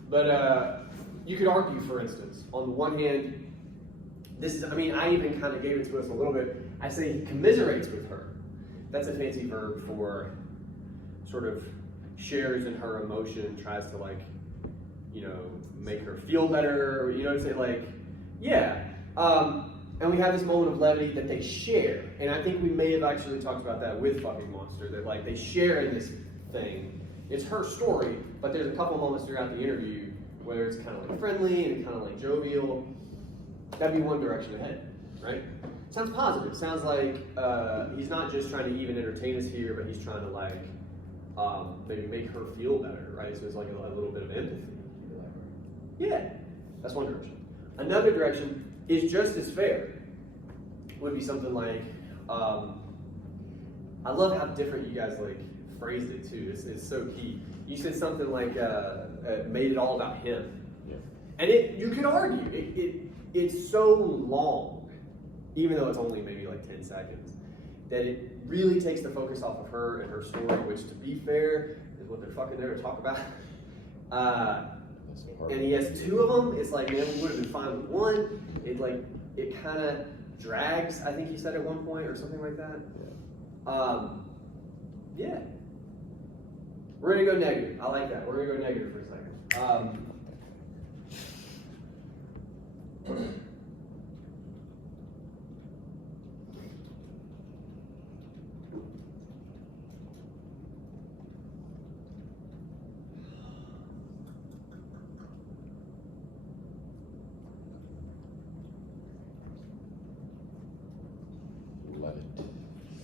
But you could argue, for instance, on the one hand, this is, I mean, I even kind of gave it to us a little bit. I say he commiserates with her. That's a fancy verb for sort of shares in her emotion, tries to like, you know, make her feel better, or, you know what I'm saying? Like, yeah. And we have this moment of levity that they share. And I think we may have actually talked about that with Fucking Monster, that like they share in this thing. It's her story, but there's a couple moments throughout the interview where it's kind of like friendly and kind of like jovial. That'd be one direction ahead, right? Sounds positive. Sounds like he's not just trying to even entertain us here, but he's trying to like maybe make her feel better, right? So it's like a little bit of empathy. Yeah, that's one direction. Another direction is just as fair. Would be something like, I love how different you guys like phrased it too. It's so key. You said something like made it all about him, and you could argue it's so long, even though it's only maybe like 10 seconds, that it really takes the focus off of her and her story, which, to be fair, is what they're fucking there to talk about. And he has two of them. It's like, man, we would have been fine with one. It kind of drags, I think he said at one point, or something like that. Yeah. We're gonna go negative. I like that. We're gonna go negative for a second. Let it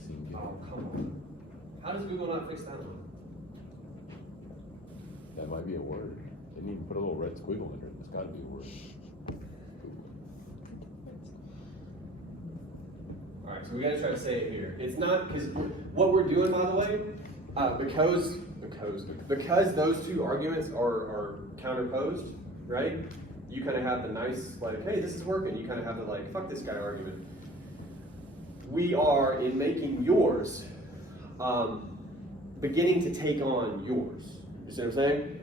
sink in. Oh, come on. How does Google not fix that one? That might be a word. They didn't even put a little red squiggle in it. It's got to be a word. All right, so we gotta try to say it here. It's not, because what we're doing, by the way, because those two arguments are counterposed, right? You kind of have the nice, like, hey, this is working. You kind of have the, like, fuck this guy argument. We are, in making yours, beginning to take on yours. You see what I'm saying?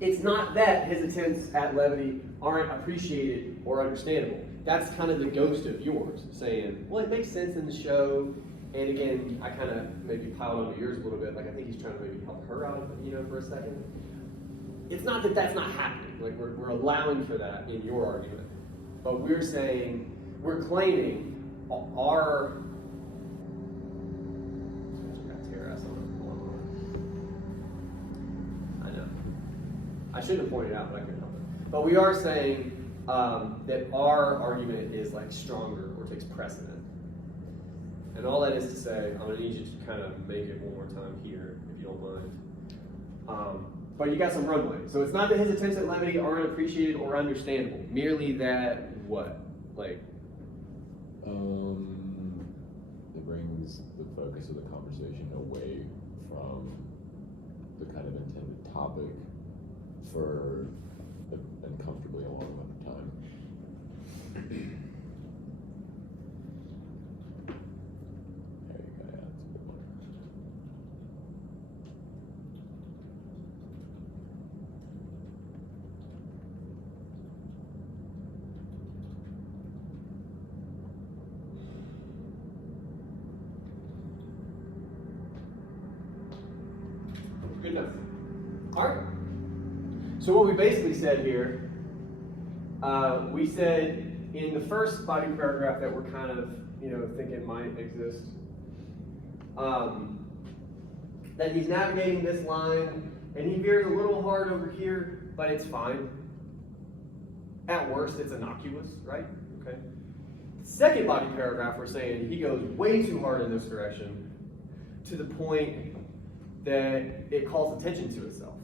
It's not that his attempts at levity aren't appreciated or understandable. That's kind of the ghost of yours, saying, well, it makes sense in the show. And again, I kind of maybe piled onto yours a little bit. Like, I think he's trying to maybe help her out, for a second. It's not that that's not happening. Like, we're allowing for that in your argument. But we're claiming our. I know. I shouldn't have pointed it out, but I couldn't help it. But we are saying that our argument is like stronger or takes precedent. And all that is to say, I'm going to need you to kind of make it one more time here, if you don't mind. But you got some runway. So it's not that his attempts at levity are unappreciated or understandable. Merely that what? Like? It brings the focus of the conversation away from the kind of intended topic for an uncomfortably long amount of time. There you go, yeah, that's a good one. Good enough. All right. So what we basically said here, we said in the first body paragraph that we're kind of, thinking might exist, that he's navigating this line, and he veers a little hard over here, but it's fine. At worst, it's innocuous, right? Okay. Second body paragraph, we're saying he goes way too hard in this direction, to the point that it calls attention to itself,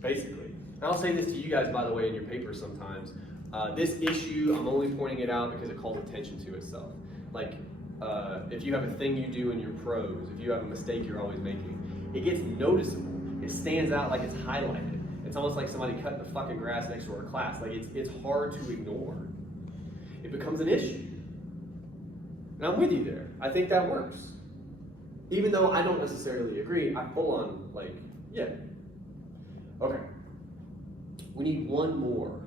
basically. And I'll say this to you guys, by the way, in your papers sometimes. This issue, I'm only pointing it out because it calls attention to itself. Like, if you have a thing you do in your prose, if you have a mistake you're always making, it gets noticeable. It stands out like it's highlighted. It's almost like somebody cut the fucking grass next to our class. Like, it's hard to ignore. It becomes an issue. And I'm with you there. I think that works. Even though I don't necessarily agree, I full on, yeah. Okay. We need one more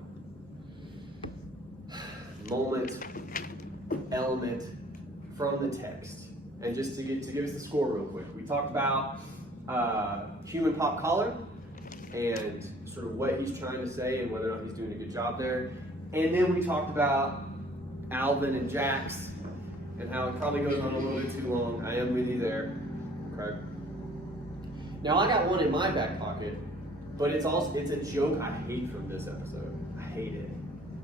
moment, element from the text. And just to give us the score real quick. We talked about human pop collar and sort of what he's trying to say and whether or not he's doing a good job there. And then we talked about Alvin and Jax and how it probably goes on a little bit too long. I am with you there. Okay. Now I got one in my back pocket, but it's a joke I hate from this episode. I hate it.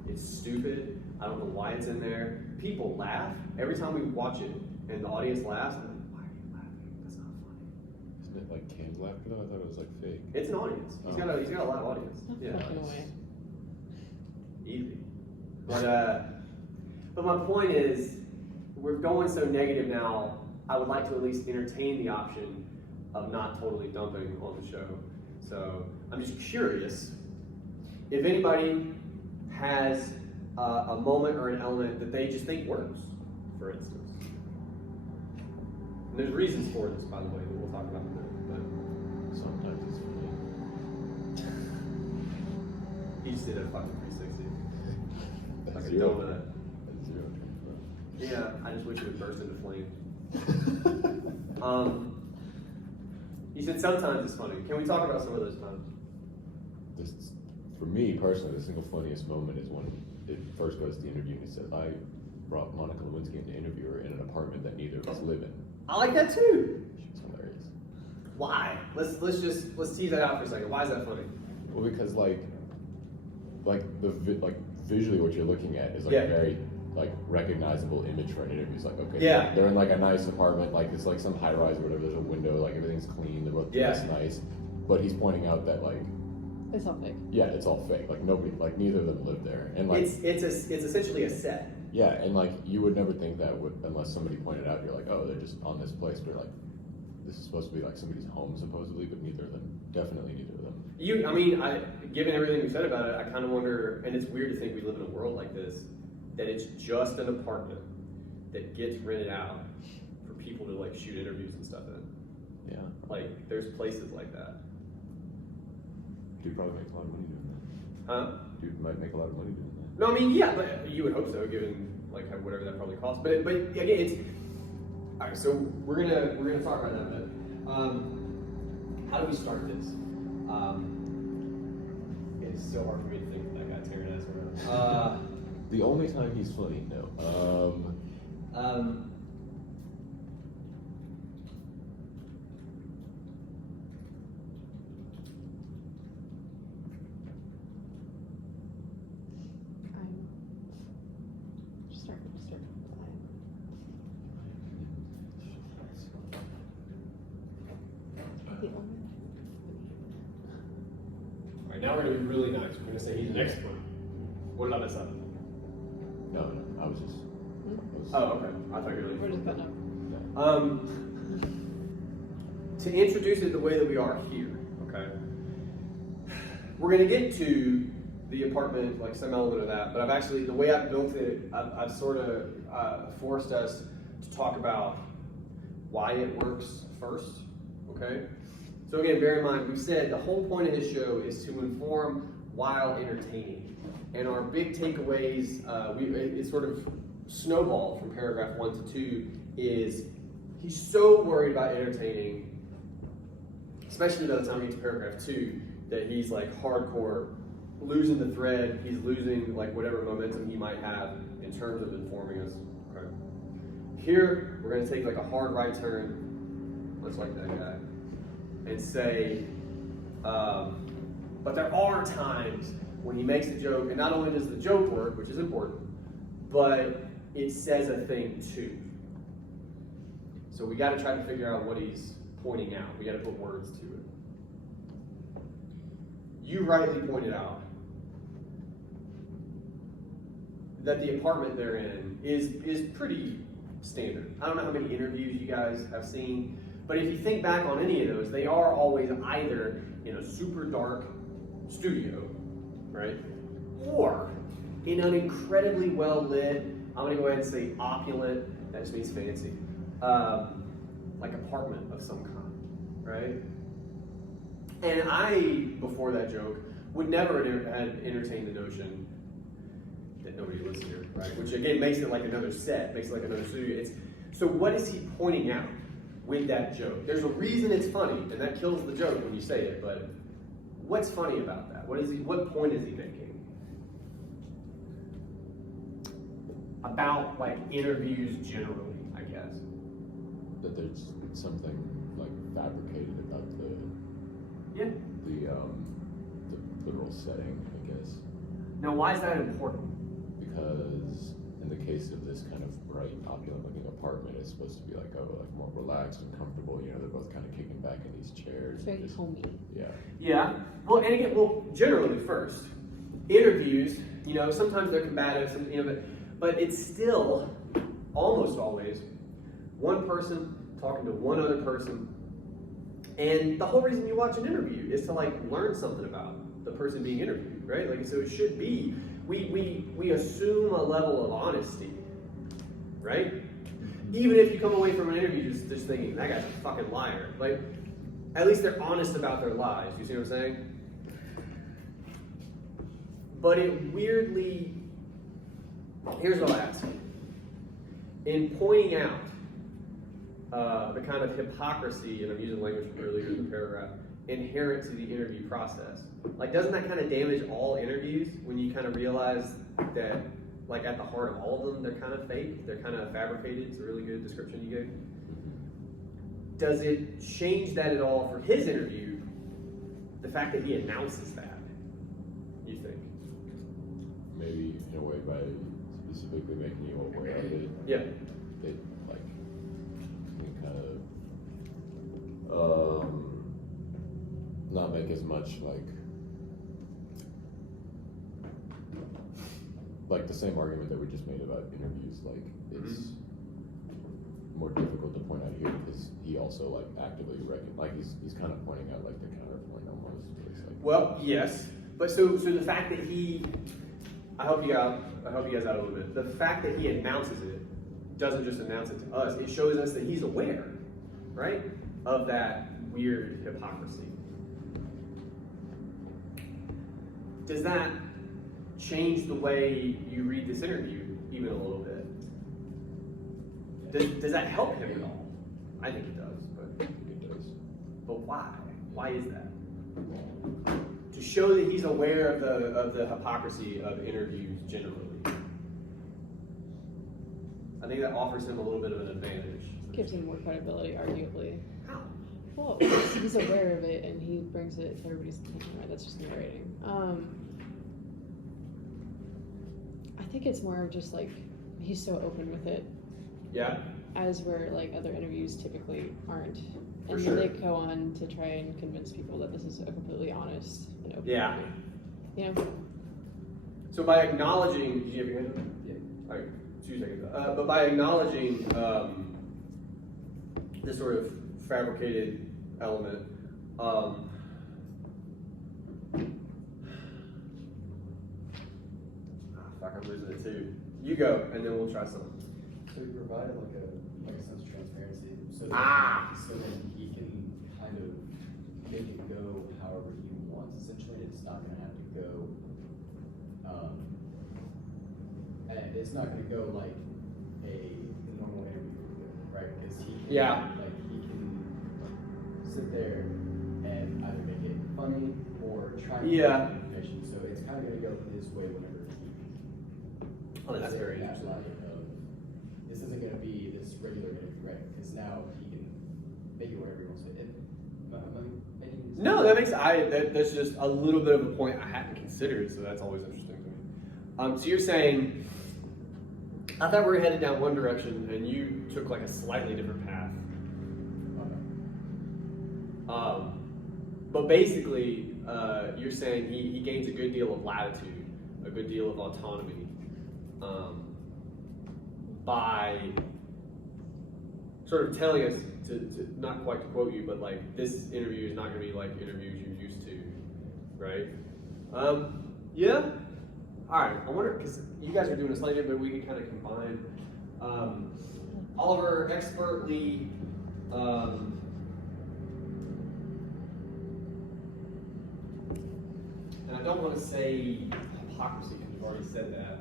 It's stupid. I don't know why it's in there. People laugh every time we watch it, and the audience laughs. I'm like, why are you laughing? That's not funny. Isn't it like canned laughter though? I thought it was like fake. It's an audience. He's got a live audience. No fucking way. Easy. But my point is, we're going so negative now. I would like to at least entertain the option of not totally dumping on the show. So I'm just curious if anybody has a moment or an element that they just think works, for instance. And there's reasons for this, by the way, that we'll talk about in a minute. Sometimes it's funny. He just did a fucking 360. Like a Zero. donut. Zero. Yeah, I just wish it would burst into flame. He said sometimes it's funny. Can we talk about some of those times? This, for me personally, the single funniest moment is when it first goes to the interview and he says, I brought Monica Lewinsky in to interview her in an apartment that neither of us live in. I like that too. She's hilarious. Why? Let's tease that out for a second. Why is that funny? Well, because visually what you're looking at is like Yeah. a very recognizable image for an interview. It's like, okay, Yeah. they're in like a nice apartment, like it's like some high rise or whatever. There's a window, like everything's clean. They're both Yeah. dressed nice, but he's pointing out that It's all fake. yeah, it's all fake. Like nobody, neither of them live there, and It's essentially a set. yeah, and you would never think that unless somebody pointed out. You're like, oh, they're just on this place, but like this is supposed to be like somebody's home supposedly, but neither of them, definitely neither of them. Given everything we said about it, I kind of wonder, and it's weird to think we live in a world like this, that it's just an apartment that gets rented out for people to shoot interviews and stuff in. Yeah, There's places like that. dude probably makes a lot of money doing that. Huh? Dude might make a lot of money doing that. No, yeah, but you would hope so, given whatever that probably costs. But again, All right, so we're gonna talk about that a bit. How do we start this? It's so hard for me to think of that guy tearing ass around. The only time he's funny, no. I'm just start. The only. All right, now we're gonna be really nice. We're gonna say he's an expert. What did I mess up? No, I was just. Oh, okay. I thought you were We're leaving. just cutting up. To introduce it the way that we are here, okay? We're gonna get to the apartment, like some element of that, but I've actually, the way I've built it, I've sort of forced us to talk about why it works first, okay? So again, bear in mind, we said the whole point of this show is to inform while entertaining. And our big takeaways, it sort of snowballed from paragraph 1 to 2, is he's so worried about entertaining, especially by the time we get to paragraph 2, that he's like hardcore losing the thread, he's losing like whatever momentum he might have in terms of informing us. Okay. Here, we're gonna take like a hard right turn, much like that guy, and say, but there are times when he makes a joke, and not only does the joke work, which is important, but it says a thing too. So we got to try to figure out what he's pointing out. We got to put words to it. You rightly pointed out that the apartment they're in is pretty standard. I don't know how many interviews you guys have seen, but if you think back on any of those, they are always either in a super dark studio, right? Or in an incredibly well lit, I'm gonna go ahead and say opulent, that just means fancy, like apartment of some kind, right? And I, before that joke, would never have entertained the notion that nobody lives here, right? Which again makes it like another set, makes it like another studio. So what is he pointing out with that joke? There's a reason it's funny, and that kills the joke when you say it, but what's funny about that? What point is he making? About like interviews generally, I guess. That there's something like fabricated about the literal setting, I guess. Now, why is that important? Because in the case of this kind of bright, opulent-looking apartment, it's supposed to be like more relaxed and comfortable. You know, they're both kind of kicking back in these chairs. Very just- homey. Yeah. Yeah. Well, and again, generally first, interviews. You know, sometimes they're combative. But it's still almost always one person talking to one other person. And the whole reason you watch an interview is to like learn something about the person being interviewed, right? Like, so it should be, we assume a level of honesty, right? Even if you come away from an interview just thinking, that guy's a fucking liar. Like, at least they're honest about their lies. You see what I'm saying? But it weirdly, here's what I'll ask. In pointing out the kind of hypocrisy, and I'm using language from earlier in the paragraph, inherent to the interview process, like doesn't that kind of damage all interviews when you kind of realize that like at the heart of all of them, they're kind of fake, they're kind of fabricated? It's a really good description you gave. Does it change that at all for his interview, the fact that he announces that, you think? Maybe in a way by specifically making you aware of it. Yeah. It like can kind of not make as much like the same argument that we just made about interviews. Like it's more difficult to point out here because he also like actively he's kind of pointing out like the counterpoint almost. It's like, Well, yes, but so the fact that he, I help you guys out a little bit. The fact that he announces it doesn't just announce it to us; it shows us that he's aware, right, of that weird hypocrisy. Does that change the way you read this interview even a little bit? Does that help him at all? I think it does, I think it does. but why? Why is that? To show that he's aware of the hypocrisy of interviews generally. I think that offers him a little bit of an advantage. Gives him more credibility, arguably. How? Well, he's aware of it and he brings it to everybody's attention, right? That's just narrating. I think it's more of just like he's so open with it, Yeah. as where like other interviews typically aren't. For And sure. then they go on to try and convince people that this is a completely honest and open Yeah. interview. You know? So by acknowledging, did you have your hand up? Yeah. All right, 2 seconds. But by acknowledging this sort of fabricated element, fuck, I'm losing it too. You go, and then we'll try some. So he provided like a sense of transparency, so that, Ah! so then he can kind of make it go however he wants, essentially, it's not gonna have to go, and it's not gonna go like a normal interview, right, because he can, Yeah. like, he can sit there and either make it funny or try and Yeah. get information, so it's kinda gonna go his way whenever he. Oh, that's Say very that interesting. line of, this isn't gonna be this regular interview, right? Because now he can make it whatever he wants to. Am I making sense? No, that's just a little bit of a point I hadn't considered, so that's always interesting to me. So you're saying, I thought we were headed down one direction, and you took like a slightly different path. But basically, you're saying he gains a good deal of latitude, a good deal of autonomy, by sort of telling us to not quite to quote you, but like this interview is not going to be like interviews you're used to, right? Yeah. All right. I wonder because you guys are doing a slightly different, but we can kind of combine. Oliver expertly. And I don't want to say hypocrisy because we've already said that.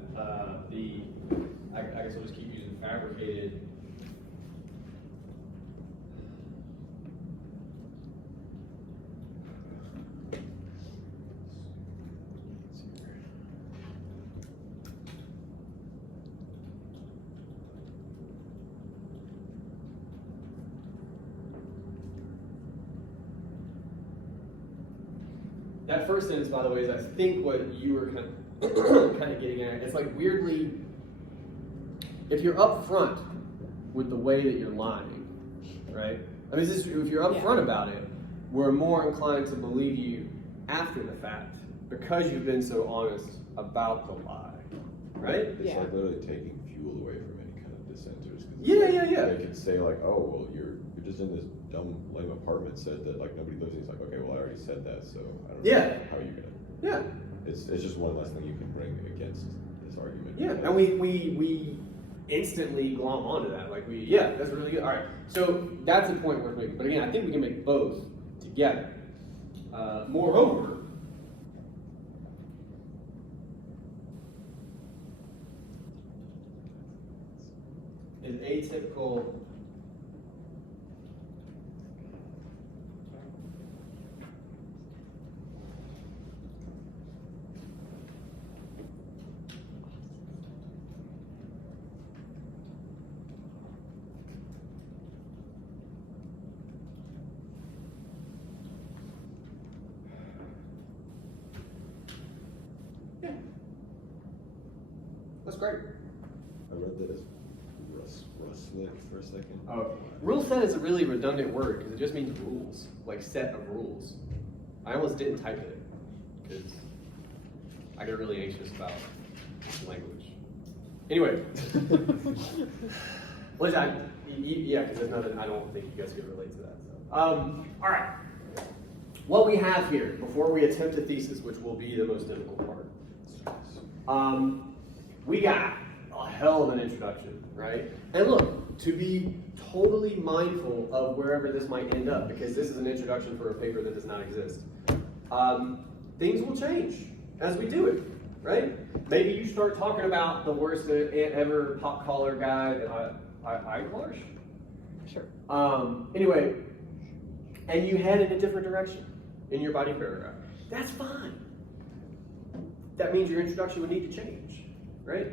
I guess I'll just keep using fabricated. That first sentence, by the way, is I think what you were kind of getting at. It's like weirdly, if you're upfront with the way that you're lying, right? I mean, if you're upfront about it, we're more inclined to believe you after the fact because you've been so honest about the lie, right? It's Yeah. like literally taking fuel away from any kind of dissenters. 'Cause Yeah. They could say like, oh, well, you're just in this dumb, lame apartment said that like nobody lives in. It's like, okay, well, I already said that, so I don't Yeah. know how are you gonna. Yeah. It's just one less thing you can bring against this argument. Yeah, and we instantly glom onto that. Like that's really good. All right, so that's a point worth making. But again, I think we can make both together. Moreover, is atypical. That's great. I read that as Ruslet for a second. Oh, rule set is a really redundant word because it just means rules, like set of rules. I almost didn't type it because I get really anxious about language. Anyway, yeah, because there's nothing. I don't think you guys could relate to that. So, all right. What we have here before we attempt a thesis, which will be the most difficult part. We got a hell of an introduction, right? And look, to be totally mindful of wherever this might end up, because this is an introduction for a paper that does not exist. Things will change as we do it, right? Maybe you start talking about the worst ever pop collar guy that Eyewash. Sure. Anyway, and you head in a different direction in your body paragraph. That's fine. That means your introduction would need to change, right?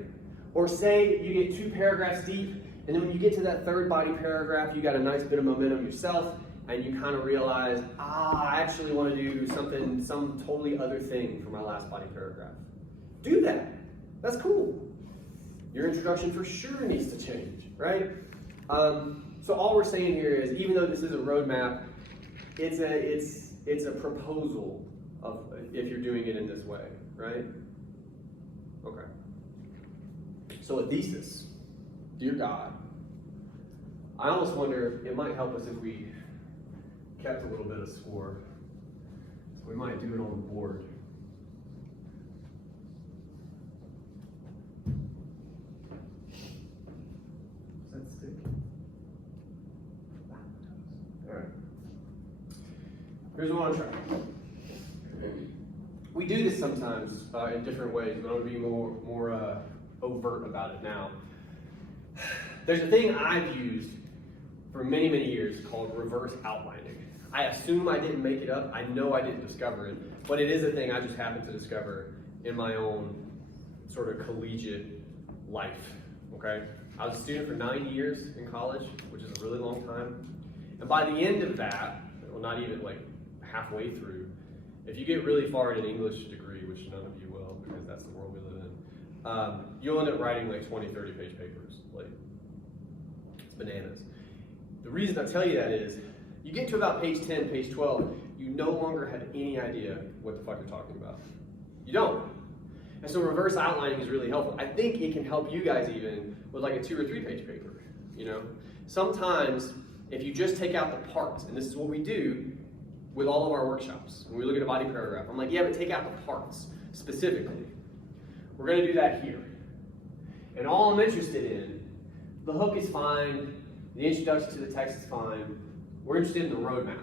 Or say you get 2 paragraphs deep, and then when you get to that 3rd body paragraph, you got a nice bit of momentum yourself, and you kind of realize, I actually want to do some totally other thing for my last body paragraph. Do that. That's cool. Your introduction for sure needs to change, right? So all we're saying here is, even though this is a roadmap, it's a proposal of if you're doing it in this way, right? Okay. So a thesis, dear God. I almost wonder, it might help us if we kept a little bit of score. So we might do it on the board. Does that stick? All right. Here's what I want to try. We do this sometimes in different ways, but I'm going to be more overt about it now. There's a thing I've used for many, many years called reverse outlining. I assume I didn't make it up. I know I didn't discover it, but it is a thing I just happened to discover in my own sort of collegiate life, okay? I was a student for 9 years in college, which is a really long time. And by the end of that, well, not even like halfway through, if you get really far in an English degree, which none of you will, because that's the world we live in, you'll end up writing like 20, 30-page papers. Like, it's bananas. The reason I tell you that is, you get to about page 10, page 12, you no longer have any idea what the fuck you're talking about. You don't. And so reverse outlining is really helpful. I think it can help you guys even with like a 2 or 3 page paper, you know? Sometimes, if you just take out the parts, and this is what we do with all of our workshops, when we look at a body paragraph, I'm like, yeah, but take out the parts specifically. We're gonna do that here. And all I'm interested in, the hook is fine, the introduction to the text is fine, we're interested in the roadmap.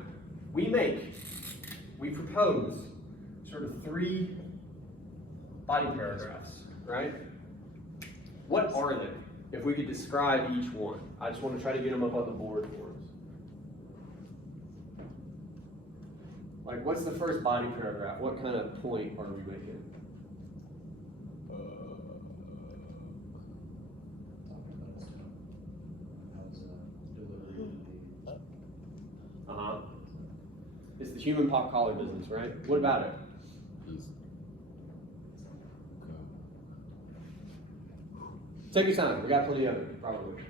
We propose sort of 3 body paragraphs, right? What are they? If we could describe each one. I just want to try to get them up on the board for us. Like, what's the first body paragraph? What kind of point are we making? It's the human pop collar business, right? What about it? He's Take your time. We got plenty of it, probably.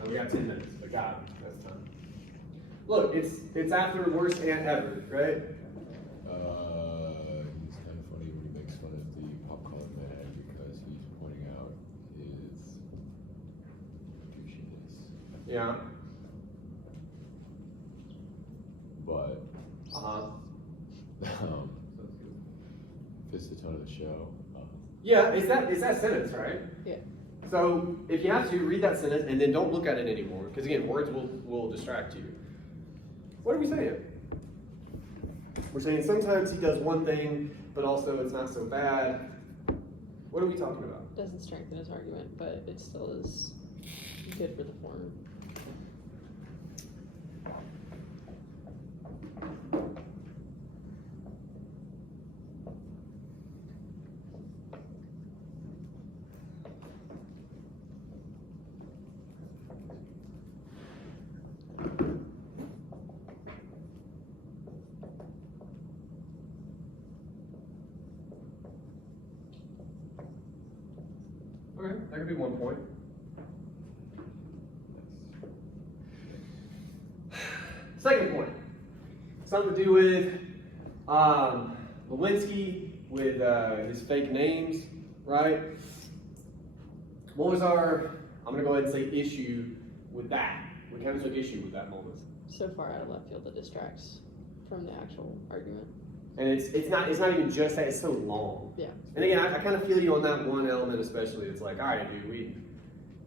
And we got 10 minutes, but God, that's time. Look, it's after worst aunt ever, right? he's kind of funny when he makes fun of the pop collar man because he's pointing out his douchiness. Yeah. But Uh-huh. fits the tone of the show. Yeah, it's that sentence, right? Yeah. So if you have to, read that sentence and then don't look at it anymore, because again, words will distract you. What are we saying? We're saying sometimes he does one thing, but also it's not so bad. What are we talking about? Doesn't strengthen his argument, but it still is good for the form. Okay, that could be one point. Second point, something to do with Lewinsky, with his fake names, right? What was I'm gonna go ahead and say issue with that. We kind of took issue with that moment. So far out of left field, that distracts from the actual argument. And it's not even just that, it's so long. Yeah. And again, I kind of feel you on that one element especially. It's like, all right, dude,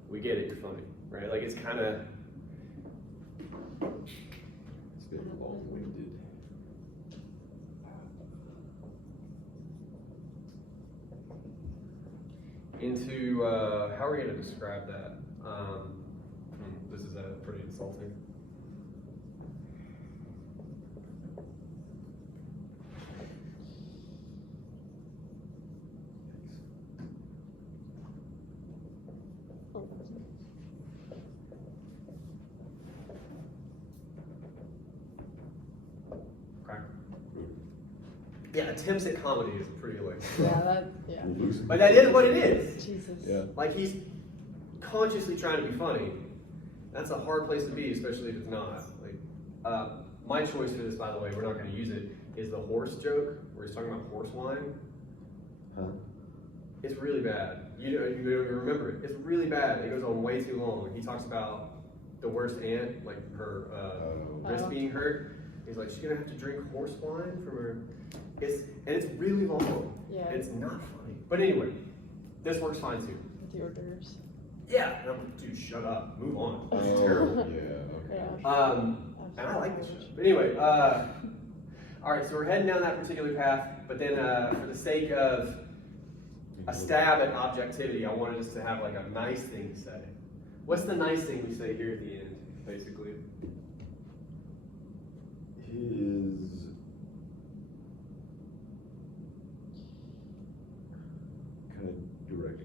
we get it, you're funny, right? Like, it's kind of, It's a bit long-winded. into how are we going to describe that? This is pretty insulting. Okay. Yeah, attempts at comedy is pretty like. Yeah. But that is what it is. Jesus. Yeah. Like he's consciously trying to be funny. That's a hard place to be, especially if it's not. Like, my choice for this, by the way, we're not going to use it, is the horse joke where he's talking about horse wine. Huh? It's really bad. You don't even remember it. It's really bad. It goes on way too long. He talks about the worst aunt, like her wrist being hurt. He's like, she's gonna have to drink horse wine from her. It's really long. Yeah. It's not funny. But anyway, this works fine too. With the hors d'oeuvres. Yeah. And I'm like, dude, shut up. Move on. Oh, It's terrible. yeah, okay. Yeah. And I like this show. But anyway, all right, so we're heading down that particular path, but then for the sake of a stab at objectivity, I wanted us to have like a nice thing to say. What's the nice thing we say here at the end, basically? His kind of direct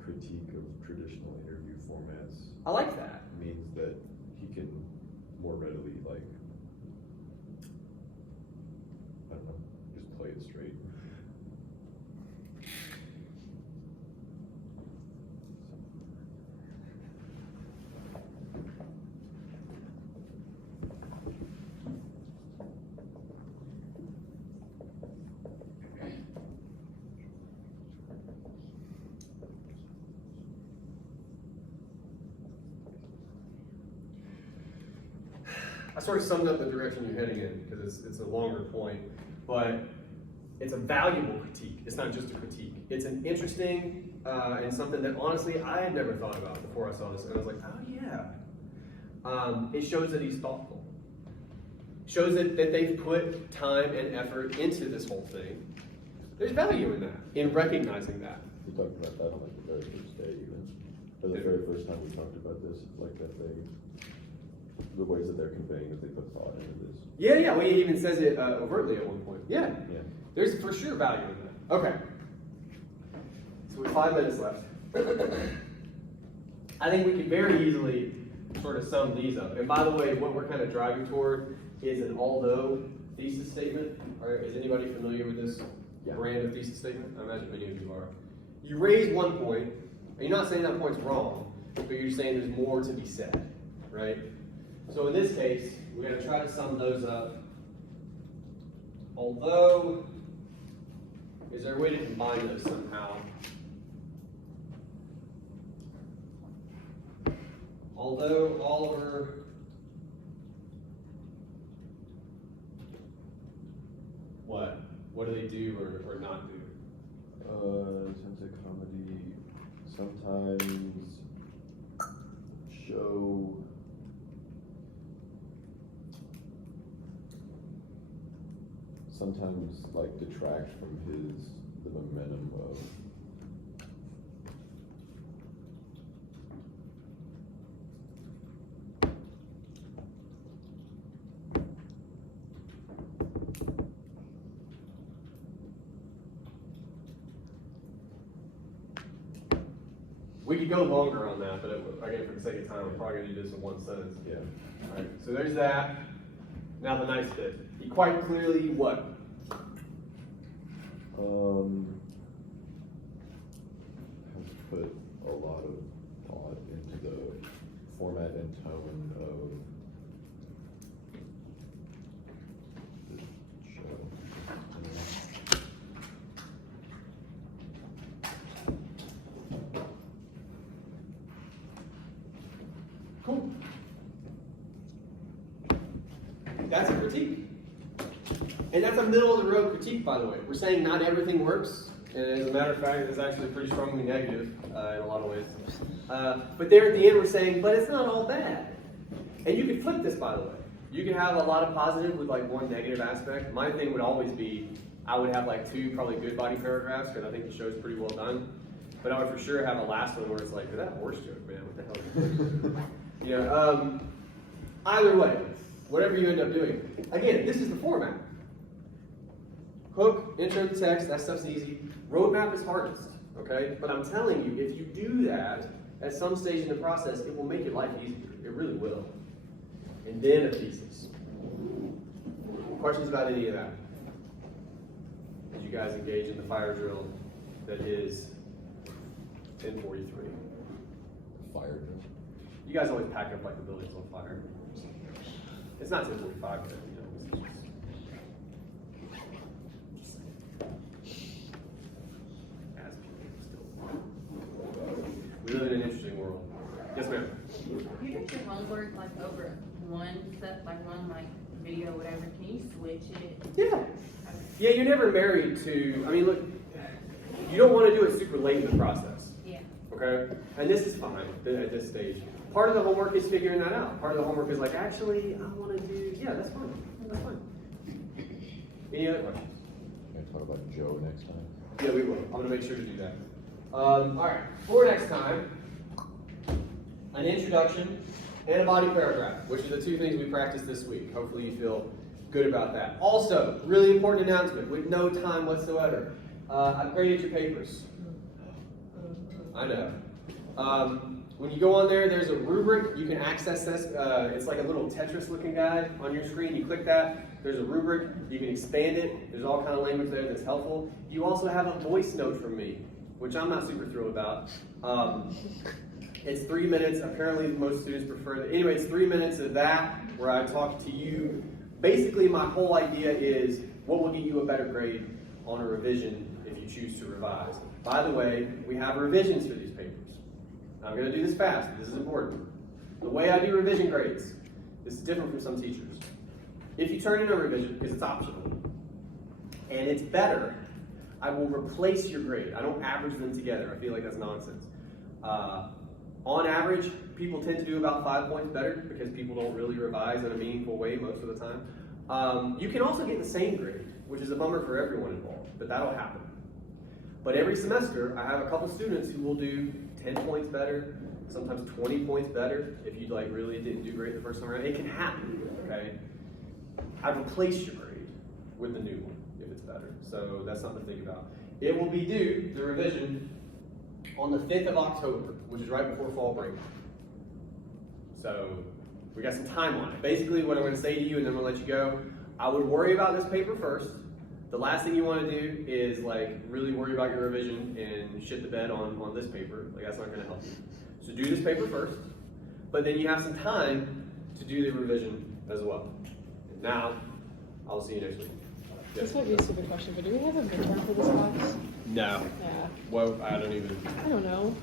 critique of traditional interview formats I like that. means that he can more readily, like, I don't know, just play it straight. I sort of summed up the direction you're heading in because it's a longer point, but it's a valuable critique. It's not just a critique. It's an interesting and something that honestly I had never thought about before I saw this, and I was like, oh yeah. It shows that he's thoughtful. Shows that they've put time and effort into this whole thing. There's value in that, in recognizing that. We talked about that on like the very first day even. For the very first time we talked about this, like that the ways that they're conveying that they put thought into this. Yeah, well, he even says it overtly at one point. Yeah, Yeah. there's for sure value in that. Okay. So we have 5 minutes left. I think we could very easily sort of sum these up. And by the way, what we're kind of driving toward is an although thesis statement. Is anybody familiar with this brand of thesis statement? I imagine many of you are. You raise one point, and you're not saying that point's wrong, but you're saying there's more to be said, right? So in this case, we're going to try to sum those up. Although, is there a way to combine those somehow? Although Oliver what do they do or not do? Sense of comedy sometimes show sometimes like detract from the momentum of We could go longer on that, but again, for the sake of time, we're probably going to do this in one sentence. yeah. All right, so there's that. Now the nice bit. He quite clearly what? Has put a lot of thought into the format and tone of the show. Cool. That's a critique. And that's a middle of the road critique, by the way. We're saying not everything works. And as a matter of fact, it's actually pretty strongly negative in a lot of ways. But there at the end, we're saying, but it's not all bad. And you could flip this, by the way. You could have a lot of positive with like one negative aspect. My thing would always be, I would have like 2 probably good body paragraphs because I think the show's pretty well done. but I would for sure have a last one where it's like, that horse joke, man, what the hell? You know, either way, whatever you end up doing. Again, this is the format. Hook, intro to text, that stuff's easy. Roadmap is hardest, okay? But I'm telling you, if you do that at some stage in the process, it will make your life easier. It really will. And then a thesis. Questions about any of that? Did you guys engage in the fire drill that is 1043? Fire drill. You guys always pack up like the building's on fire. It's not 1045, but you know, as people still. We live in an interesting world. Yes, ma'am. You do your homework like over one stuff, like one like video, whatever. Can you switch it? Yeah. Yeah, you're never married to, I mean, look, you don't want to do it super late in the process. Yeah. Okay? And this is fine at this stage. Part of the homework is figuring that out. Part of the homework is like, actually, I want to do, yeah, that's fine. That's fine. Any other questions? Can I talk about Joe next time? Yeah, we will. I'm going to make sure to do that. All right, for next time, an introduction and a body paragraph, which are the two things we practiced this week. Hopefully you feel good about that. Also, really important announcement with no time whatsoever. I've graded your papers. I know. When you go on there, there's a rubric. You can access this. It's like a little Tetris looking guide on your screen. You click that. There's a rubric. You can expand it. There's all kind of language there that's helpful. You also have a voice note from me, which I'm not super thrilled about. It's 3 minutes. Apparently, most students prefer it. Anyway, it's 3 minutes of that where I talk to you. Basically, my whole idea is what will get you a better grade on a revision if you choose to revise. By the way, we have revisions for these papers. I'm going to do this fast. This is important. The way I do revision grades, this is different from some teachers. If you turn in a revision, because it's optional, and it's better, I will replace your grade. I don't average them together. I feel like that's nonsense. On average, people tend to do about 5 points better because people don't really revise in a meaningful way most of the time. You can also get the same grade, which is a bummer for everyone involved, but that'll happen. But every semester, I have a couple students who will do 10 points better, sometimes 20 points better if you like really didn't do great the first time around. It can happen, okay? I replace your grade with the new one if it's better. So that's something to think about. It will be due, the revision, on the 5th of October, which is right before fall break. So we got some time on it. Basically what I'm going to say to you, and then we'll let you go, I would worry about this paper first. The last thing you want to do is like really worry about your revision and shit the bed on this paper. Like that's not going to help you. So do this paper first, but then you have some time to do the revision as well. And now, I'll see you next week. This might be a stupid question, but do we have a midterm for this class? No. Yeah. Well, I don't even. I don't know.